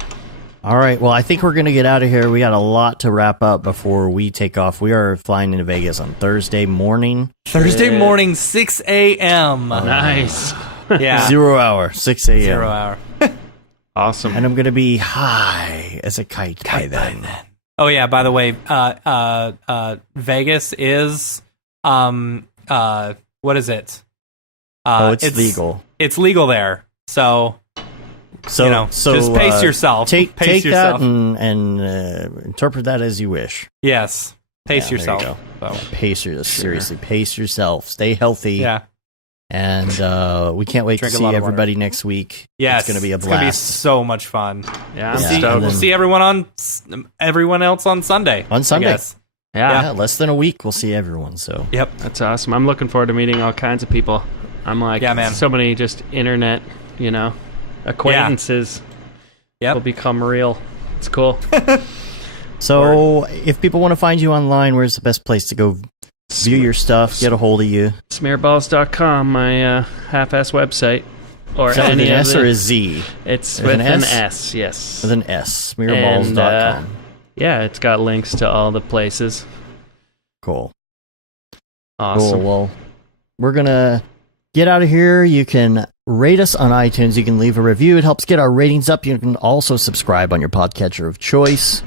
All right. Well, I think we're going to get out of here. We got a lot to wrap up before we take off. We are flying into Vegas on Thursday morning. Thursday morning, 6 a.m. Nice. Yeah. 0 hour, 6 a.m. 0 hour. Awesome. And I'm going to be high as a kite by then. Oh, yeah. By the way, Vegas is, what is it? It's legal. It's legal there. So just pace yourself. Take yourself. that and interpret that as you wish. Yes. Pace yourself. There you go. Pace yourself. Seriously, pace yourself. Stay healthy. Yeah. And we can't wait to see everybody next week. Yes. It's going to be a blast. It's going to be so much fun. Yeah, I'm stoked. We'll see everyone else on Sunday. On Sunday. Yeah. Less than a week, we'll see everyone. So Yep. That's awesome. I'm looking forward to meeting all kinds of people. I'm like, man. So many just internet, acquaintances will become real. It's cool. So if people want to find you online, where's the best place to go view your stuff, get a hold of you? Smearballs.com, my half-ass website. Or is that any with an of S or a Z? It's with an S, yes. With an S. Smearballs.com. Yeah, it's got links to all the places. Cool. Awesome. Cool. Well, we're going to get out of here. You can rate us on iTunes. You can leave a review. It helps get our ratings up. You can also subscribe on your podcatcher of choice.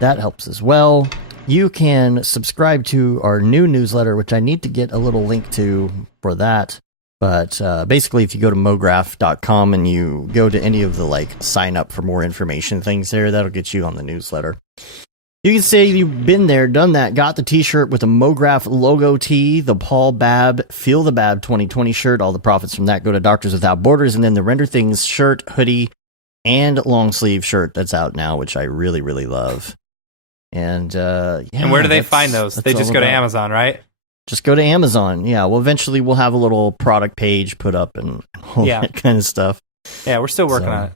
That helps as well. You can subscribe to our new newsletter, which I need to get a little link to for that. But basically, if you go to mograph.com and you go to any of the sign up for more information things there, that'll get you on the newsletter. You can say you've been there, done that, got the t-shirt with the Mograph logo tee, the Paul Babb Feel the Bab 2020 shirt. All the profits from that go to Doctors Without Borders. And then the Render Things shirt, hoodie, and long sleeve shirt that's out now, which I really, really love. And and where do they find those? They just go to Amazon, right? Just go to Amazon. Yeah. Well, eventually we'll have a little product page put up and all that kind of stuff. Yeah, we're still working on it.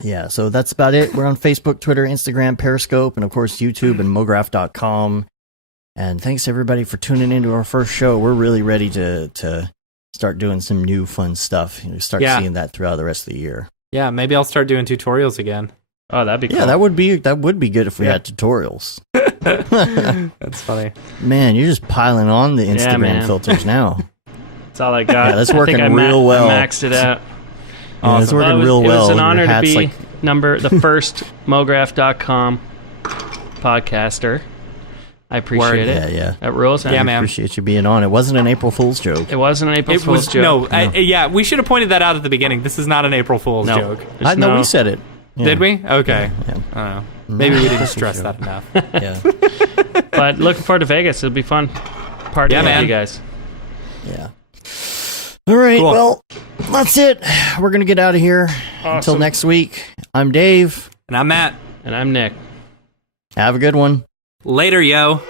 Yeah, so that's about it. We're on Facebook, Twitter, Instagram, Periscope, and of course YouTube and mograph.com. And thanks everybody for tuning into our first show. We're really ready to start doing some new fun stuff. Start seeing that throughout the rest of the year. Yeah, maybe I'll start doing tutorials again. Oh, that'd be cool. Yeah, that would be good if we had tutorials. That's funny. Man, you're just piling on the Instagram filters now. That's all I got. Yeah, that's working real well. I maxed it out. Yeah, it's working real well. It was an honor to be the first Mograph.com podcaster. I appreciate it. Yeah. That rules. Yeah, man. I appreciate you being on. It wasn't an April Fool's joke. It wasn't an April Fool's joke. No. We should have pointed that out at the beginning. This is not an April Fool's joke. I know we said it. Yeah. Did we? Okay. Yeah. I don't know. Maybe we didn't stress that enough. Yeah. But looking forward to Vegas. It'll be fun. Party with you guys. Yeah. All right. Cool. Well, that's it. We're going to get out of here. Awesome. Until next week. I'm Dave. And I'm Matt. And I'm Nick. Have a good one. Later, yo.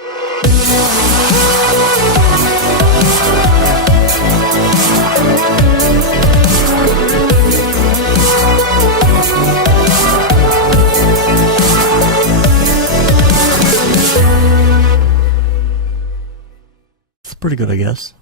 It's pretty good, I guess.